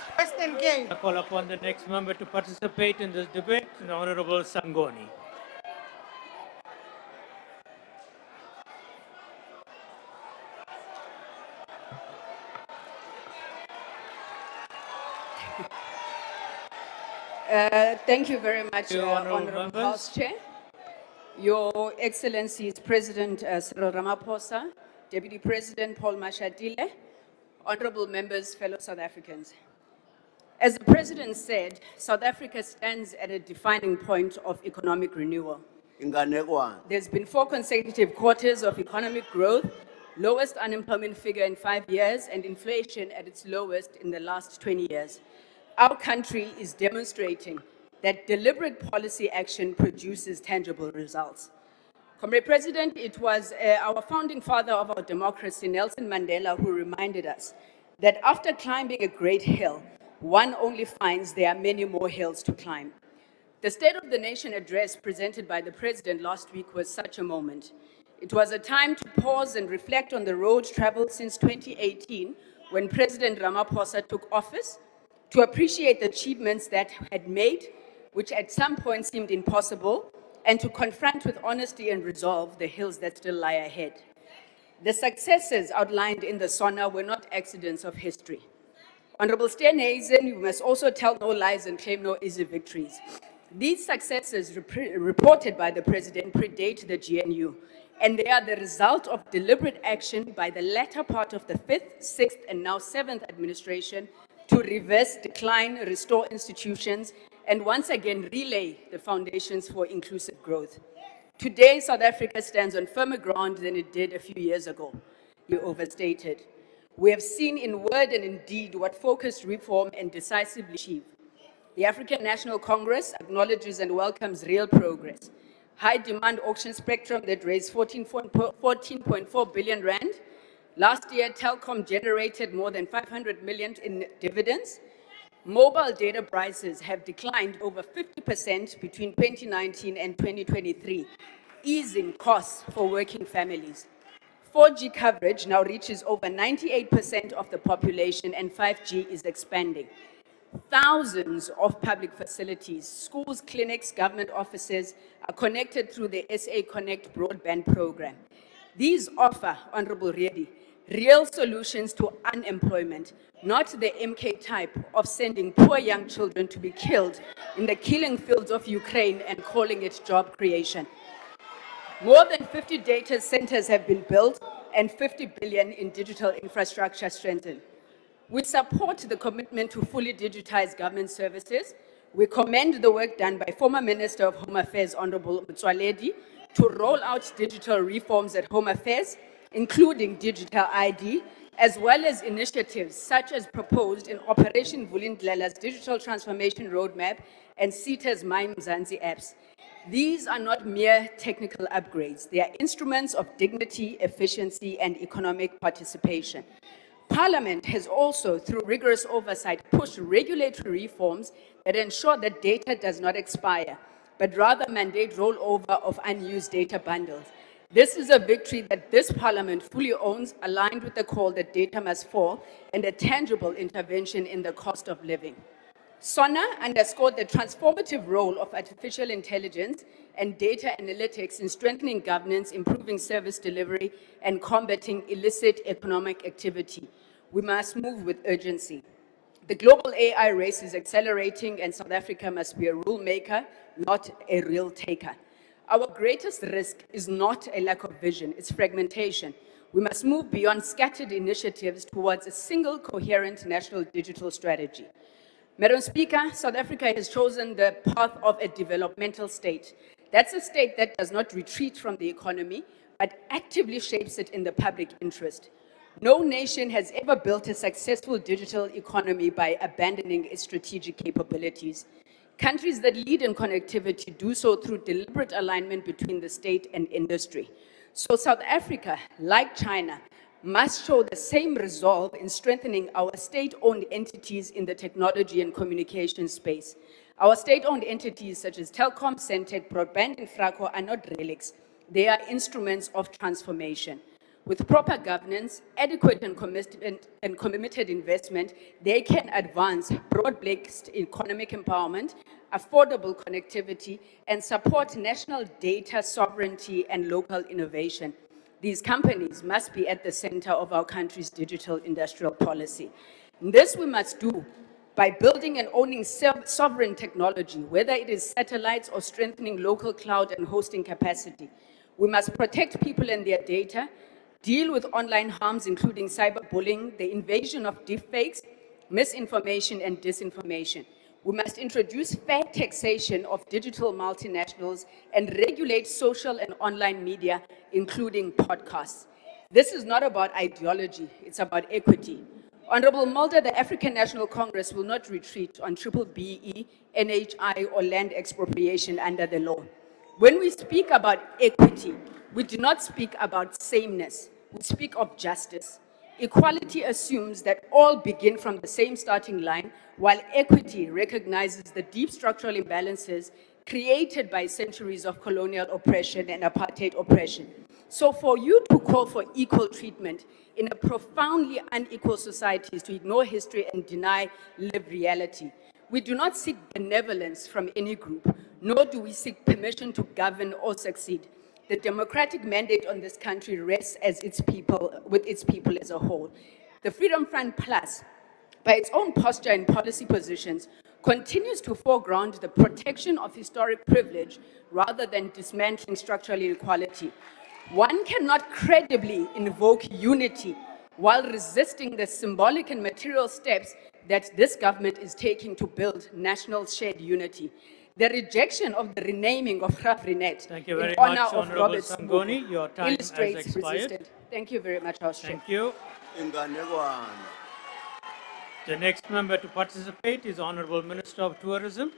I call upon the next member to participate in this debate, the Honorable Sangoni. Thank you very much, Honorable House Chair. Your Excellencies, President Cyril Ramaphosa, Deputy President Paul Mashatile, honorable members, fellow South Africans. As the President said, South Africa stands at a defining point of economic renewal. There's been 4 consecutive quarters of economic growth, lowest unemployment figure in 5 years, and inflation at its lowest in the last 20 years. Our country is demonstrating that deliberate policy action produces tangible results. Comrade President, it was our founding father of our democracy, Nelson Mandela, who reminded us that after climbing a great hill, one only finds there are many more hills to climb. The State of the Nation address presented by the President last week was such a moment. It was a time to pause and reflect on the road traveled since 2018, when President Ramaphosa took office, to appreciate the achievements that had made, which at some point seemed impossible, and to confront with honesty and resolve the hills that still lie ahead. The successes outlined in the SONA were not accidents of history. Honorable Steenhuisen, you must also tell no lies and claim no easy victories. These successes reported by the President predate the GNU, and they are the result of deliberate action by the latter part of the 5th, 6th, and now 7th administration to reverse decline, restore institutions, and once again relay the foundations for inclusive growth. Today, South Africa stands on firmer ground than it did a few years ago. You overstated. We have seen in word and in deed what focused reform and decisively achieve. The African National Congress acknowledges and welcomes real progress. High demand auction spectrum that raised 14.4 billion rand. Last year, Telkom generated more than 500 million in dividends. Mobile data prices have declined over 50% between 2019 and 2023, easing costs for working families. 4G coverage now reaches over 98% of the population, and 5G is expanding. Thousands of public facilities, schools, clinics, government offices are connected through the SA Connect broadband program. These offer, Honorable Riedi, real solutions to unemployment, not the MK type of sending poor young children to be killed in the killing fields of Ukraine and calling it job creation. More than 50 data centers have been built and 50 billion in digital infrastructure strengthened. We support the commitment to fully digitize government services. We commend the work done by former Minister of Home Affairs, Honorable Motsoaledi, to roll out digital reforms at Home Affairs, including digital ID, as well as initiatives such as proposed in Operation Vulindlela's Digital Transformation Roadmap and CETA's My Mzansi apps. These are not mere technical upgrades. They are instruments of dignity, efficiency, and economic participation. Parliament has also, through rigorous oversight, pushed regulatory reforms that ensure that data does not expire, but rather mandate rollover of unused data bundles. This is a victory that this Parliament fully owns, aligned with the call that data must fall and a tangible intervention in the cost of living. SONA underscored the transformative role of artificial intelligence and data analytics in strengthening governance, improving service delivery, and combating illicit economic activity. We must move with urgency. The global AI race is accelerating, and South Africa must be a rule maker, not a real taker. Our greatest risk is not a lack of vision, it's fragmentation. We must move beyond scattered initiatives towards a single coherent national digital strategy. Madam Speaker, South Africa has chosen the path of a developmental state. That's a state that does not retreat from the economy, but actively shapes it in the public interest. No nation has ever built a successful digital economy by abandoning its strategic capabilities. Countries that lead in connectivity do so through deliberate alignment between the state and industry. So South Africa, like China, must show the same resolve in strengthening our state-owned entities in the technology and communication space. Our state-owned entities such as Telkom, Centec, Broadband, and Fraco are not relics. They are instruments of transformation. With proper governance, adequate and committed investment, they can advance broad-based economic empowerment, affordable connectivity, and support national data sovereignty and local innovation. These companies must be at the center of our country's digital industrial policy. And this we must do by building and owning sovereign technology, whether it is satellites or strengthening local cloud and hosting capacity. We must protect people and their data, deal with online harms, including cyberbullying, the invasion of deepfakes, misinformation, and disinformation. We must introduce fair taxation of digital multinationals and regulate social and online media, including podcasts. This is not about ideology, it's about equity. Honorable Mulder, the African National Congress will not retreat on BBBE, NHI, or land expropriation under the law. When we speak about equity, we do not speak about sameness, we speak of justice. Equality assumes that all begin from the same starting line, while equity recognizes the deep structural imbalances created by centuries of colonial oppression and apartheid oppression. So for you to call for equal treatment in a profoundly unequal society is to ignore history and deny lived reality. We do not seek benevolence from any group, nor do we seek permission to govern or succeed. The democratic mandate on this country rests as with its people as a whole. The Freedom Front Plus, by its own posture and policy positions, continues to foreground the protection of historic privilege rather than dismantling structural inequality. One cannot credibly invoke unity while resisting the symbolic and material steps that this government is taking to build national shared unity. The rejection of the renaming of Grafrinet Thank you in very honor much, of Honorable Robert Sbuku Sangoni. Your time has illustrates expired. resistance. Thank you very much, House Chair. Thank you. The next member to participate is Honorable Minister of Tourism.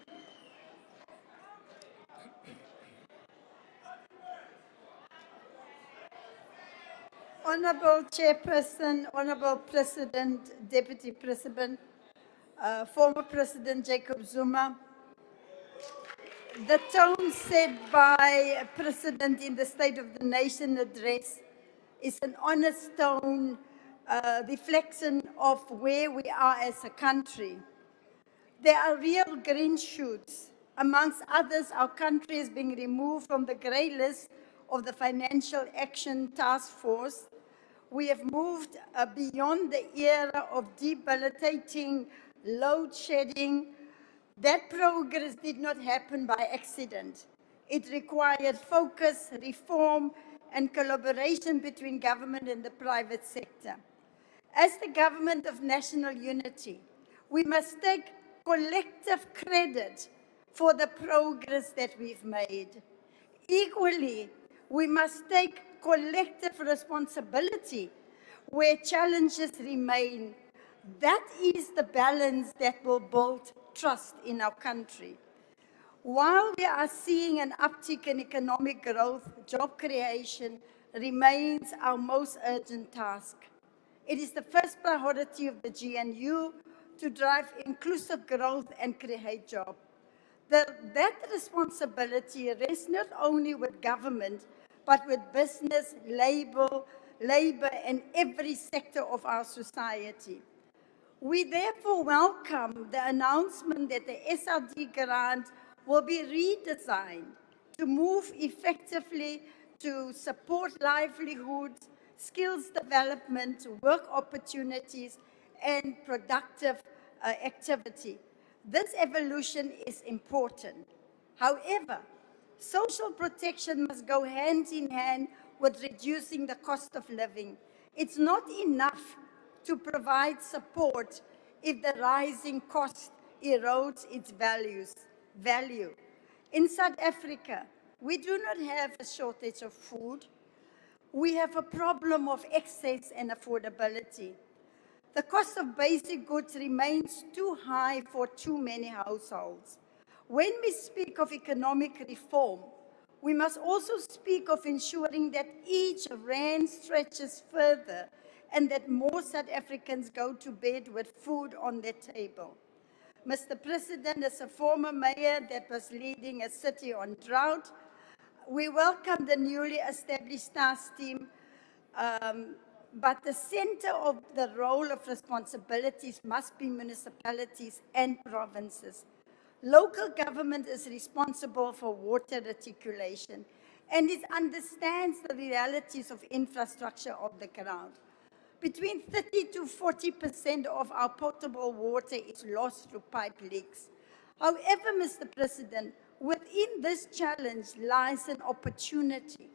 Honorable Chairperson, Honorable President, Deputy President, former President Jacob Zuma, the tone set by President in the State of the Nation address is an honest tone, reflection of where we are as a country. There are real green shoots. Amongst others, our country is being removed from the grey list of the Financial Action Task Force. We have moved beyond the era of debilitating load shedding. That progress did not happen by accident. It required focus, reform, and collaboration between government and the private sector. As the government of national unity, we must take collective credit for the progress that we've made. Equally, we must take collective responsibility where challenges remain. That is the balance that will build trust in our country. While we are seeing an uptick in economic growth, job creation remains our most urgent task. It is the first priority of the GNU to drive inclusive growth and create jobs. That responsibility rests not only with government, but with business, labor, and every sector of our society. We therefore welcome the announcement that the SRD grant will be redesigned to move effectively to support livelihoods, skills development, work opportunities, and productive activity. This evolution is important. However, social protection must go hand in hand with reducing the cost of living. It's not enough to provide support if the rising cost erodes its value. In South Africa, we do not have a shortage of food. We have a problem of access and affordability. The cost of basic goods remains too high for too many households. When we speak of economic reform, we must also speak of ensuring that each rand stretches further and that more South Africans go to bed with food on their table. Mr. President, as a former mayor that was leading a city on drought, we welcome the newly established task team, but the center of the role of responsibilities must be municipalities and provinces. Local government is responsible for water reticulation, and it understands the realities of infrastructure on the ground. Between 30 to 40% of our potable water is lost through pipe leaks. However, Mr. President, within this challenge lies an opportunity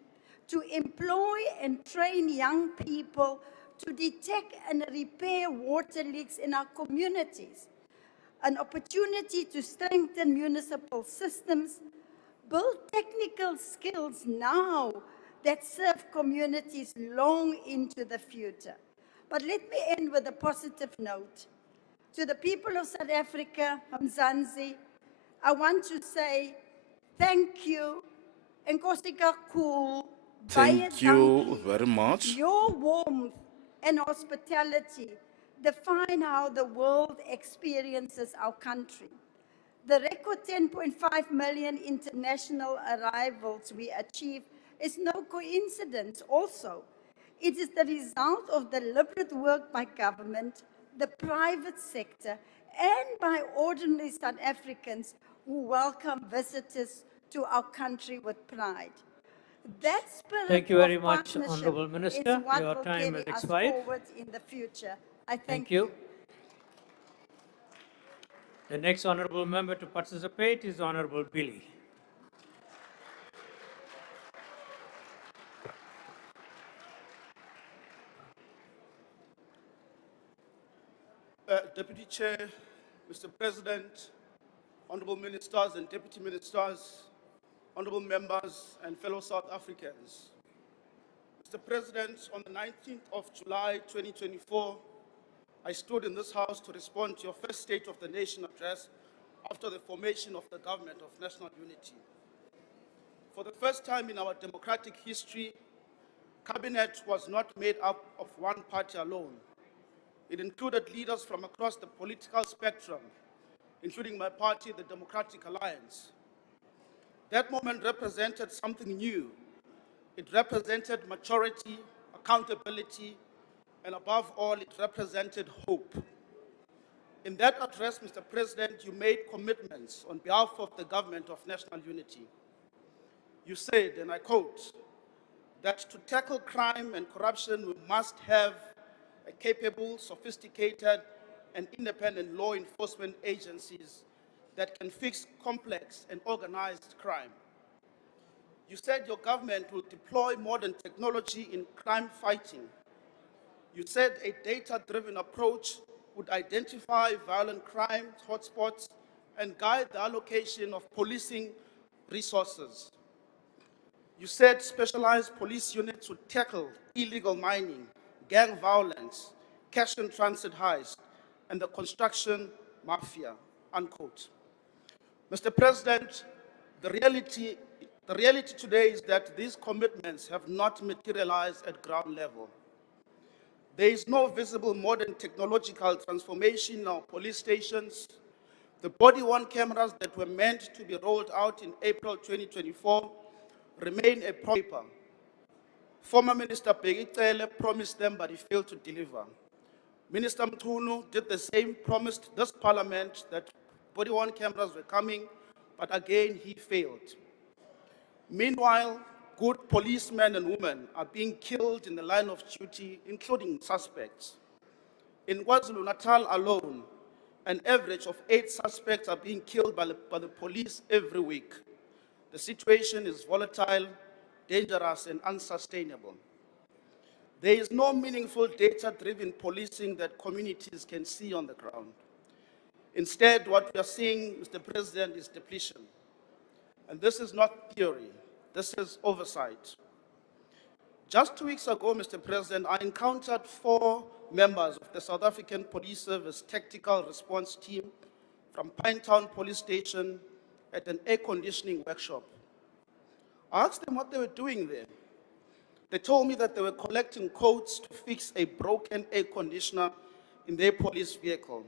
to employ and train young people to detect and repair water leaks in our communities, an opportunity to strengthen municipal systems, build technical skills now that serve communities long into the future. But let me end with a positive note. To the people of South Africa, Mzansi, I want to say thank you, Nkosi kakhulu. Thank you very much. Your warmth and hospitality define how the world experiences our country. The record 10.5 million international arrivals we achieved is no coincidence also. It is the result of deliberate work by government, the private sector, and by ordinary South Africans who welcome visitors to our country with pride. That spirit Thank you very of much, partnership Honorable is Minister. what Your will time carry has us expired. forward in the future. I Thank you. The next honorable member to participate is Honorable Billy. Deputy Chair, Mr. President, honorable ministers and deputy ministers, honorable members and fellow South Africans. Mr. President, on the 19th of July 2024, I stood in this House to respond to your first State of the Nation address after the formation of the Government of National Unity. For the first time in our democratic history, Cabinet was not made up of one party alone. It included leaders from across the political spectrum, including my party, the Democratic Alliance. That moment represented something new. It represented maturity, accountability, and above all, it represented hope. In that address, Mr. President, you made commitments on behalf of the Government of National Unity. You said, and I quote, that to tackle crime and corruption, we must have a capable, sophisticated, and independent law enforcement agencies that can fix complex and organized crime. You said your government will deploy modern technology in crime fighting. You said a data-driven approach would identify violent crime hotspots and guide the allocation of policing resources. You said specialized police units would tackle illegal mining, gang violence, cash and transit heist, and the construction mafia, unquote. Mr. President, the reality today is that these commitments have not materialized at ground level. There is no visible modern technological transformation in our police stations. The body-worn cameras that were meant to be rolled out in April 2024 remain a paper. Former Minister Begitele promised them, but he failed to deliver. Minister Mtunu did the same, promised this parliament that body-worn cameras were coming, but again he failed. Meanwhile, good policemen and women are being killed in the line of duty, including suspects. In KwaZulu-Natal alone, an average of 8 suspects are being killed by the police every week. The situation is volatile, dangerous, and unsustainable. There is no meaningful data-driven policing that communities can see on the ground. Instead, what we are seeing, Mr. President, is depletion. And this is not theory, this is oversight. Just 2 weeks ago, Mr. President, I encountered 4 members of the South African Police Service Tactical Response Team from Pinetown Police Station at an air conditioning workshop. I asked them what they were doing there. They told me that they were collecting codes to fix a broken air conditioner in their police vehicle.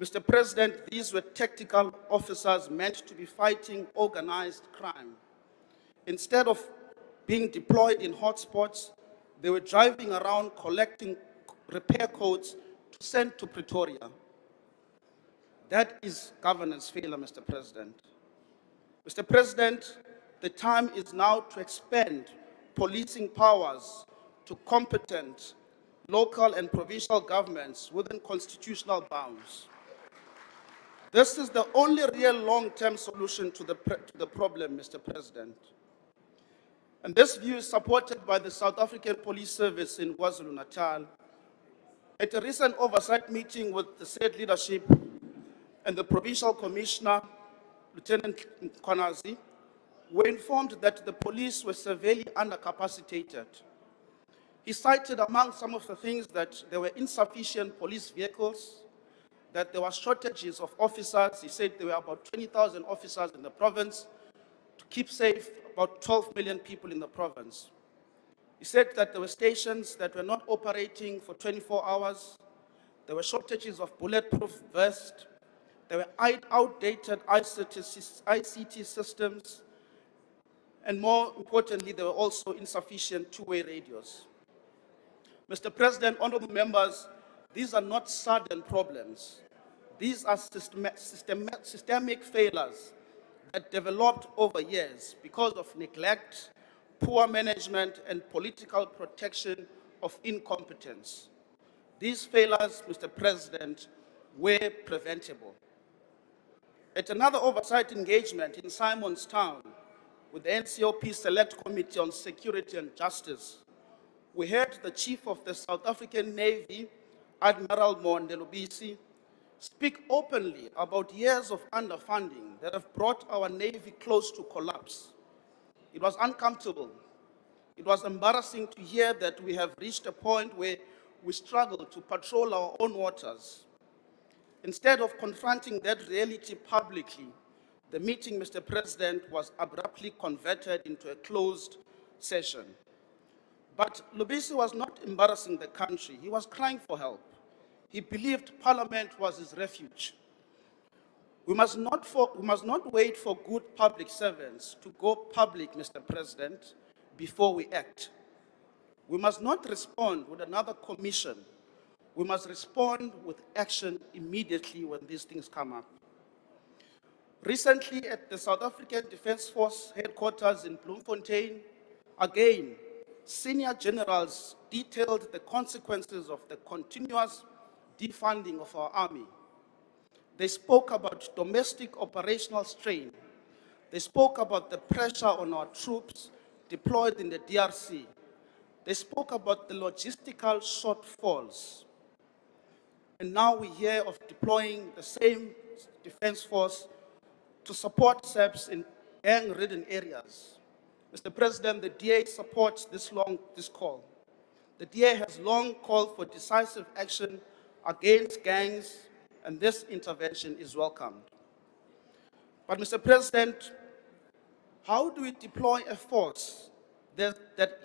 Mr. President, these were tactical officers meant to be fighting organized crime. Instead of being deployed in hotspots, they were driving around collecting repair codes to send to Pretoria. That is governance failure, Mr. President. Mr. President, the time is now to expand policing powers to competent local and provincial governments within constitutional bounds. This is the only real long-term solution to the problem, Mr. President. And this view is supported by the South African Police Service in KwaZulu-Natal. At a recent oversight meeting with the said leadership and the Provincial Commissioner, Lieutenant Konazi, were informed that the police were severely undercapacitated. He cited among some of the things that there were insufficient police vehicles, that there were shortages of officers. He said there were about 20,000 officers in the province to keep safe about 12 million people in the province. He said that there were stations that were not operating for 24 hours. There were shortages of bulletproof vests. There were outdated ICT systems. And more importantly, there were also insufficient two-way radios. Mr. President, honorable members, these are not sudden problems. These are systemic failures that developed over years because of neglect, poor management, and political protection of incompetence. These failures, Mr. President, were preventable. At another oversight engagement in Simonstown with the NCOP Select Committee on Security and Justice, we heard the Chief of the South African Navy Admiral Monde Lubisi, speak openly about years of underfunding that have brought our Navy close to collapse. It was uncomfortable. It was embarrassing to hear that we have reached a point where we struggle to patrol our own waters. Instead of confronting that reality publicly, the meeting, Mr. President, was abruptly converted into a closed session. But Lubisi was not embarrassing the country. He was crying for help. He believed Parliament was his refuge. We must not wait for good public servants to go public, Mr. President, before we act. We must not respond with another commission. We must respond with action immediately when these things come up. Recently, at the South African Defence Force headquarters in Bloemfontein, again, senior generals detailed the consequences of the continuous defunding of our army. They spoke about domestic operational strain. They spoke about the pressure on our troops deployed in the DRC. They spoke about the logistical shortfalls. And now we hear of deploying the same defense force to support SEPs in gang-ridden areas. Mr. President, the DA supports this call. The DA has long called for decisive action against gangs, and this intervention is welcomed. But Mr. President, how do we deploy a force that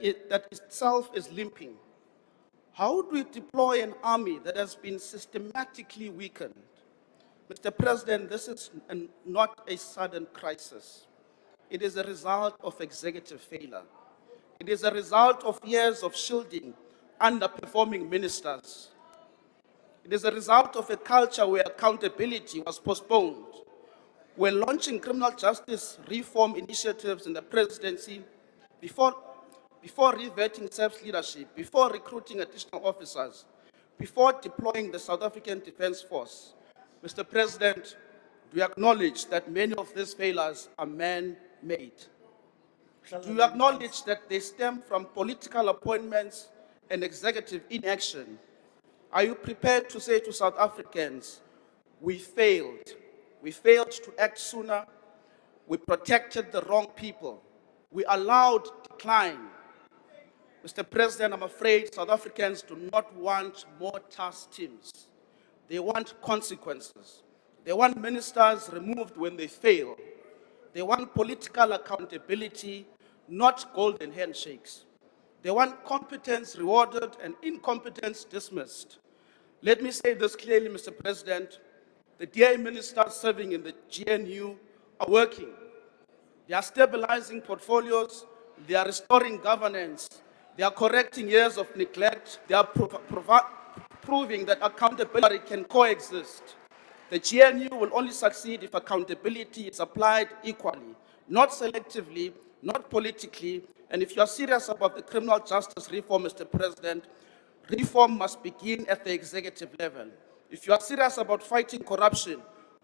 itself is limping? How do we deploy an army that has been systematically weakened? Mr. President, this is not a sudden crisis. It is a result of executive failure. It is a result of years of shielding underperforming ministers. It is a result of a culture where accountability was postponed. We're launching criminal justice reform initiatives in the presidency before reverting SEP's leadership, before recruiting additional officers, before deploying the South African Defence Force. Mr. President, do you acknowledge that many of these failures are man-made? Do you acknowledge that they stem from political appointments and executive inaction? Are you prepared to say to South Africans, we failed? We failed to act sooner. We protected the wrong people. We allowed decline. Mr. President, I'm afraid South Africans do not want more task teams. They want consequences. They want ministers removed when they fail. They want political accountability, not golden handshakes. They want competence rewarded and incompetence dismissed. Let me say this clearly, Mr. President. The DA ministers serving in the GNU are working. They are stabilizing portfolios. They are restoring governance. They are correcting years of neglect. They are proving that accountability can coexist. The GNU will only succeed if accountability is applied equally, not selectively, not politically. And if you are serious about the criminal justice reform, Mr. President, reform must begin at the executive level. If you are serious about fighting corruption,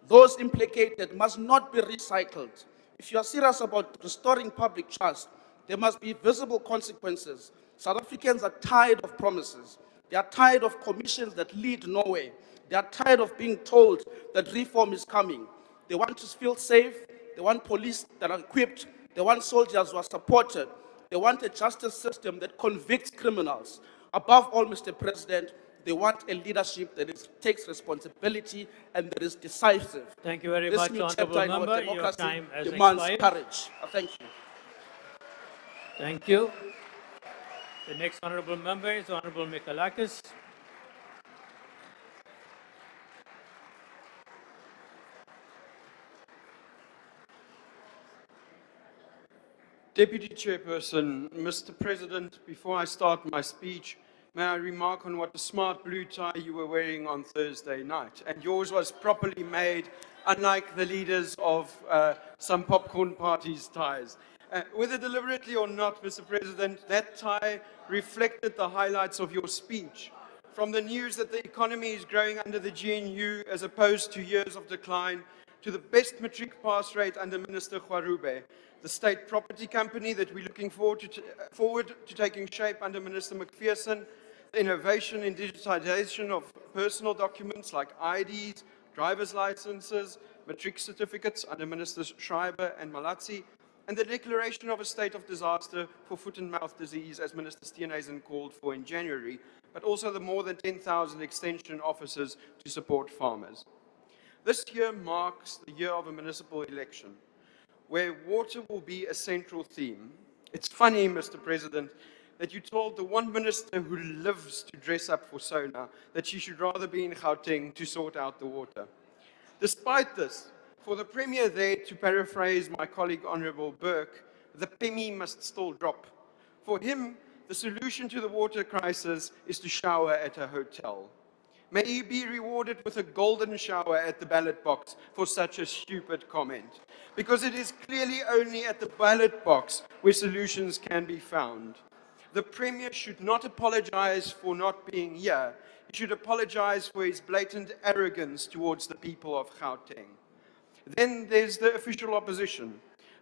those implicated must not be recycled. If you are serious about restoring public trust, there must be visible consequences. South Africans are tired of promises. They are tired of commissions that lead nowhere. They are tired of being told that reform is coming. They want to feel safe. They want police that are equipped. They want soldiers who are supported. They want a justice system that convicts criminals. Above all, Mr. President, they want a leadership that takes responsibility and that is decisive. Thank you very this much, new Honourable chapter in our Member. Your democracy time has demands expired. courage. Thank you. Thank you. The next Honourable Member is Honourable Mikalakis. Deputy Chairperson, Mr. President, before I start my speech, may I remark on what a smart blue tie you were wearing on Thursday night. And yours was properly made, unlike the leaders of some popcorn parties' ties. Whether deliberately or not, Mr. President, that tie reflected the highlights of your speech. From the news that the economy is growing under the GNU as opposed to years of decline, to the best matric pass rate under Minister Khwarube, the state property company that we're looking forward to taking shape under Minister McPherson, the innovation in digitization of personal documents like IDs, driver's licenses, matric certificates under Ministers Schreiber and Malatsi, and the declaration of a state of disaster for foot and mouth disease, as Minister Steenhuisen called for in January, but also the more than 10,000 extension officers to support farmers. This year marks the year of a municipal election, where water will be a central theme. It's funny, Mr. President, that you told the one minister who lives to dress up for SONA that she should rather be in Gauteng to sort out the water. Despite this, for the Premier there, to paraphrase my colleague Honourable Burke, the penny must still drop. For him, the solution to the water crisis is to shower at a hotel. May he be rewarded with a golden shower at the ballot box for such a stupid comment, because it is clearly only at the ballot box where solutions can be found. The Premier should not apologize for not being here. He should apologize for his blatant arrogance towards the people of Gauteng. Then there's the official opposition,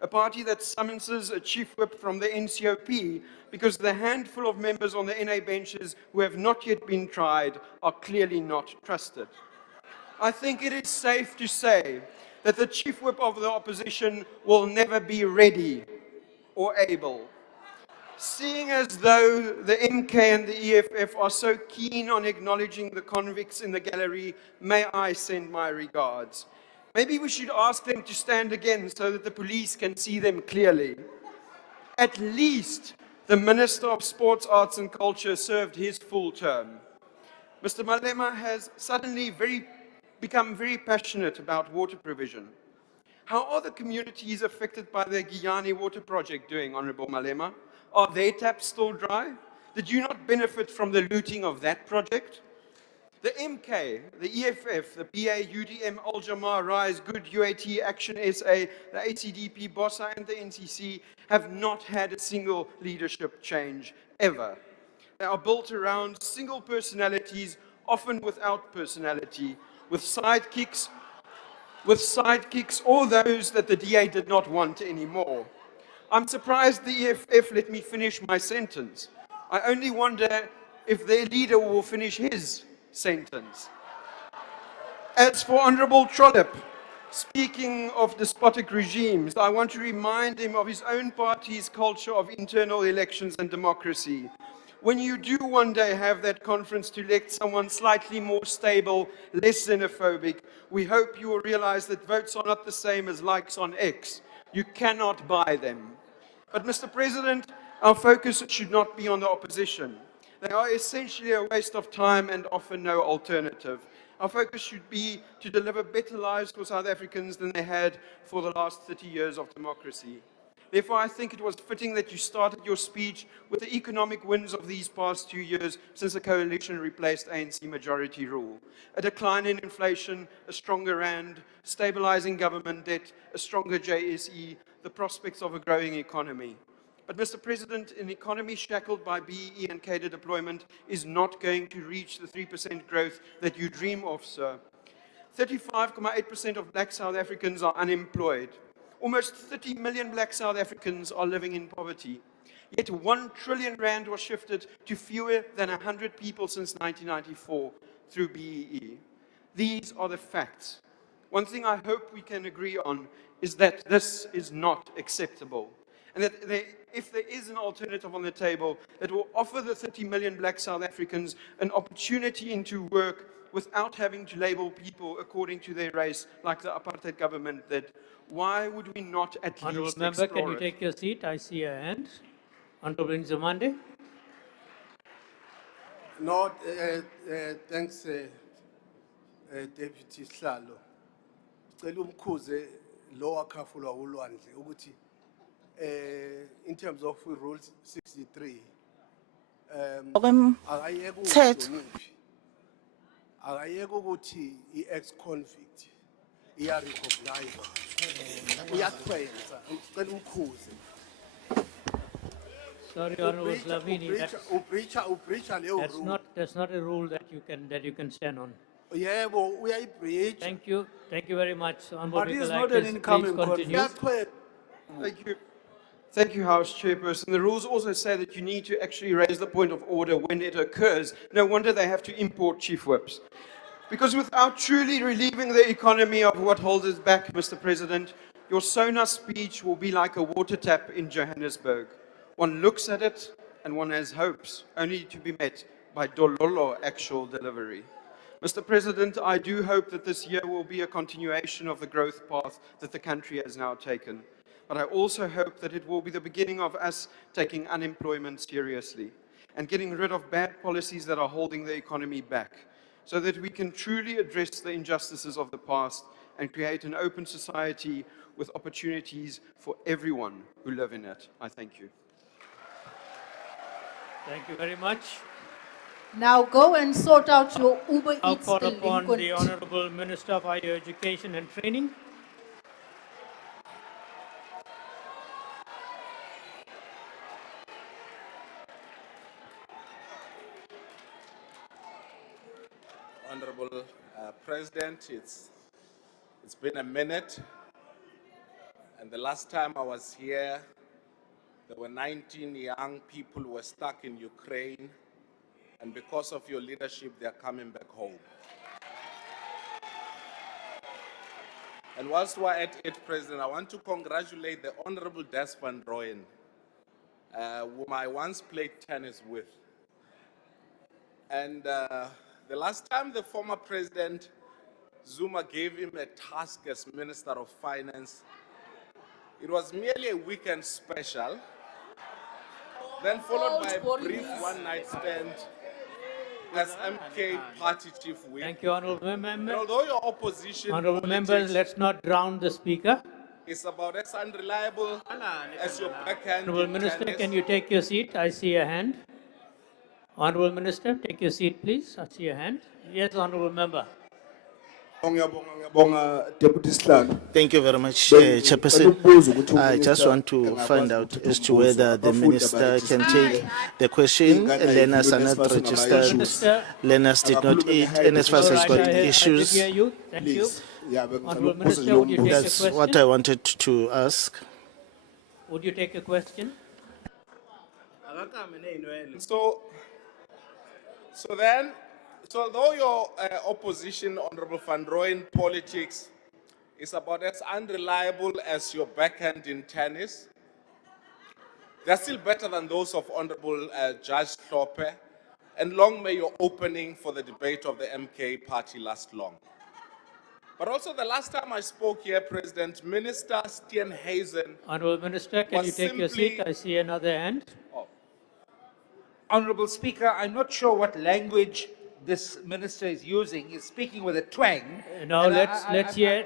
a party that summonses a chief whip from the NCOP because the handful of members on the NA benches who have not yet been tried are clearly not trusted. I think it is safe to say that the chief whip of the opposition will never be ready or able. Seeing as though the MK and the EFF are so keen on acknowledging the convicts in the gallery, may I send my regards. Maybe we should ask them to stand again so that the police can see them clearly. At least the Minister of Sports, Arts and Culture served his full term. Mr. Malema has suddenly become very passionate about water provision. How are the communities affected by the Giyani water project doing, Honourable Malema? Are their taps still dry? Did you not benefit from the looting of that project? The MK, the EFF, the BA, UDM, Al-Jamar, RISE, Good, UAT, Action SA, the ACDP, BOSA and the NCC have not had a single leadership change ever. They are built around single personalities, often without personality, with sidekicks or those that the DA did not want anymore. I'm surprised the EFF let me finish my sentence. I only wonder if their leader will finish his sentence. As for Honourable Trollip, speaking of despotic regimes, I want to remind him of his own party's culture of internal elections and democracy. When you do one day have that conference to elect someone slightly more stable, less xenophobic, we hope you will realize that votes are not the same as likes on X. You cannot buy them. But Mr. President, our focus should not be on the opposition. They are essentially a waste of time and offer no alternative. Our focus should be to deliver better lives for South Africans than they had for the last 30 years of democracy. Therefore, I think it was fitting that you started your speech with the economic wins of these past 2 years since the coalition replaced ANC majority rule. A decline in inflation, a stronger rand, stabilizing government debt, a stronger JSE, the prospects of a growing economy. But Mr. President, an economy shackled by BEE and cadre deployment is not going to reach the 3% growth that you dream of, sir. 35.8% of black South Africans are unemployed. Almost 30 million black South Africans are living in poverty. Yet 1 trillion rand was shifted to fewer than 100 people since 1994 through BEE. These are the facts. One thing I hope we can agree on is that this is not acceptable. And that if there is an alternative on the table that will offer the 30 million black South Africans an opportunity into work without having to label people according to their race like the apartheid government did, why would we not at Honourable least Member, explore can you it? take your seat? I see a hand. Honourable Nzimande. No, thanks, Deputy Slalo. Cela umkhuze lo wakhafulwa ulwandle ukuthi in terms of Rule 63 akayeke ukuthi i-ex-convict iya-recognize uyakwenza ngicela umkhuze. Sorry, Honourable Slavini, ubreacha leyo rule. That's not a rule that you can stand on. Yebo uyayibreacha. Thank you very much. But he's not an incoming please continue. Thank you. Thank you, House Chairperson. The rules also say that you need to actually raise the point of order when it occurs. No wonder they have to import chief whips. Because without truly relieving the economy of what holds us back, Mr. President, your SONA speech will be like a water tap in Johannesburg. One looks at it and one has hopes, only to be met by dololo actual delivery. Mr. President, I do hope that this year will be a continuation of the growth path that the country has now taken. But I also hope that it will be the beginning of us taking unemployment seriously and getting rid of bad policies that are holding the economy back, so that we can truly address the injustices of the past and create an open society with opportunities for everyone who live in it. I thank you. Thank you very much. Now go and sort out your Uber I'll Eats call upon the delinquent. Honorable Minister of Higher Education and Training. Honorable President, it's been a minute, and the last time I was here, there were 19 young people who were stuck in Ukraine, and because of your leadership, they're coming back home. And whilst we're at it, President, I want to congratulate the Honorable Des van Rooyen, whom I once played tennis with. And the last time the former President Zuma gave him a task as Minister of Finance, it was merely a weekend special, then followed by a brief one-night stand as MK Party Chief Whip. Thank you, Honorable Member. And although your opposition Honorable members, let's not drown the Speaker. is about as unreliable as your backhand Honorable in Minister, tennis, can you take your seat? I see a hand. Honorable Minister, take your seat, please. I see a hand. Yes, Honorable Member. Thank you very much, Chairperson. I just want to find out as to whether the Minister can take the question. Lenas are not registered. Lenas did not eat. NSFAS has got issues. I did hear you. Thank you. Honorable Minister, would you take a That's question? what I wanted to ask. Would you take a question? So although your opposition, Honorable Van Rooyen, politics is about as unreliable as your backhand in tennis, they're still better than those of Honorable Judge Hlophe, and long may your opening for the debate of the MK party last long. But also the last time I spoke here, President, Minister Steenhuisen. Honorable Minister, can you take your seat? I see another hand. Honorable Speaker, I'm not sure what language this minister is using. He's speaking with a twang. Now And let's hear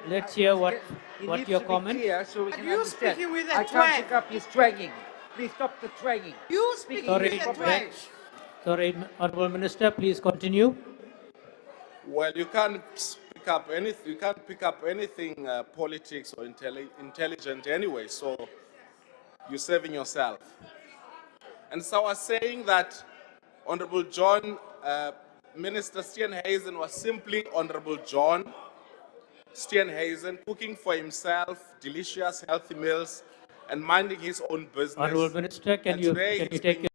what your comment. Clear so we can you understand. speaking with a I twang? can't pick up his twanging. Please stop the twanging. You speaking Sorry, with a twang. sorry, Honorable Minister, please continue. Well, you can't pick up anything. You can't pick up anything politics or intelligent anyway. So you're saving yourself. And so I was saying that Honorable John, Minister Steenhuisen was simply Honorable John Steenhuisen, cooking for himself delicious, healthy meals and minding his own business. Honorable Minister, can And you today take he's your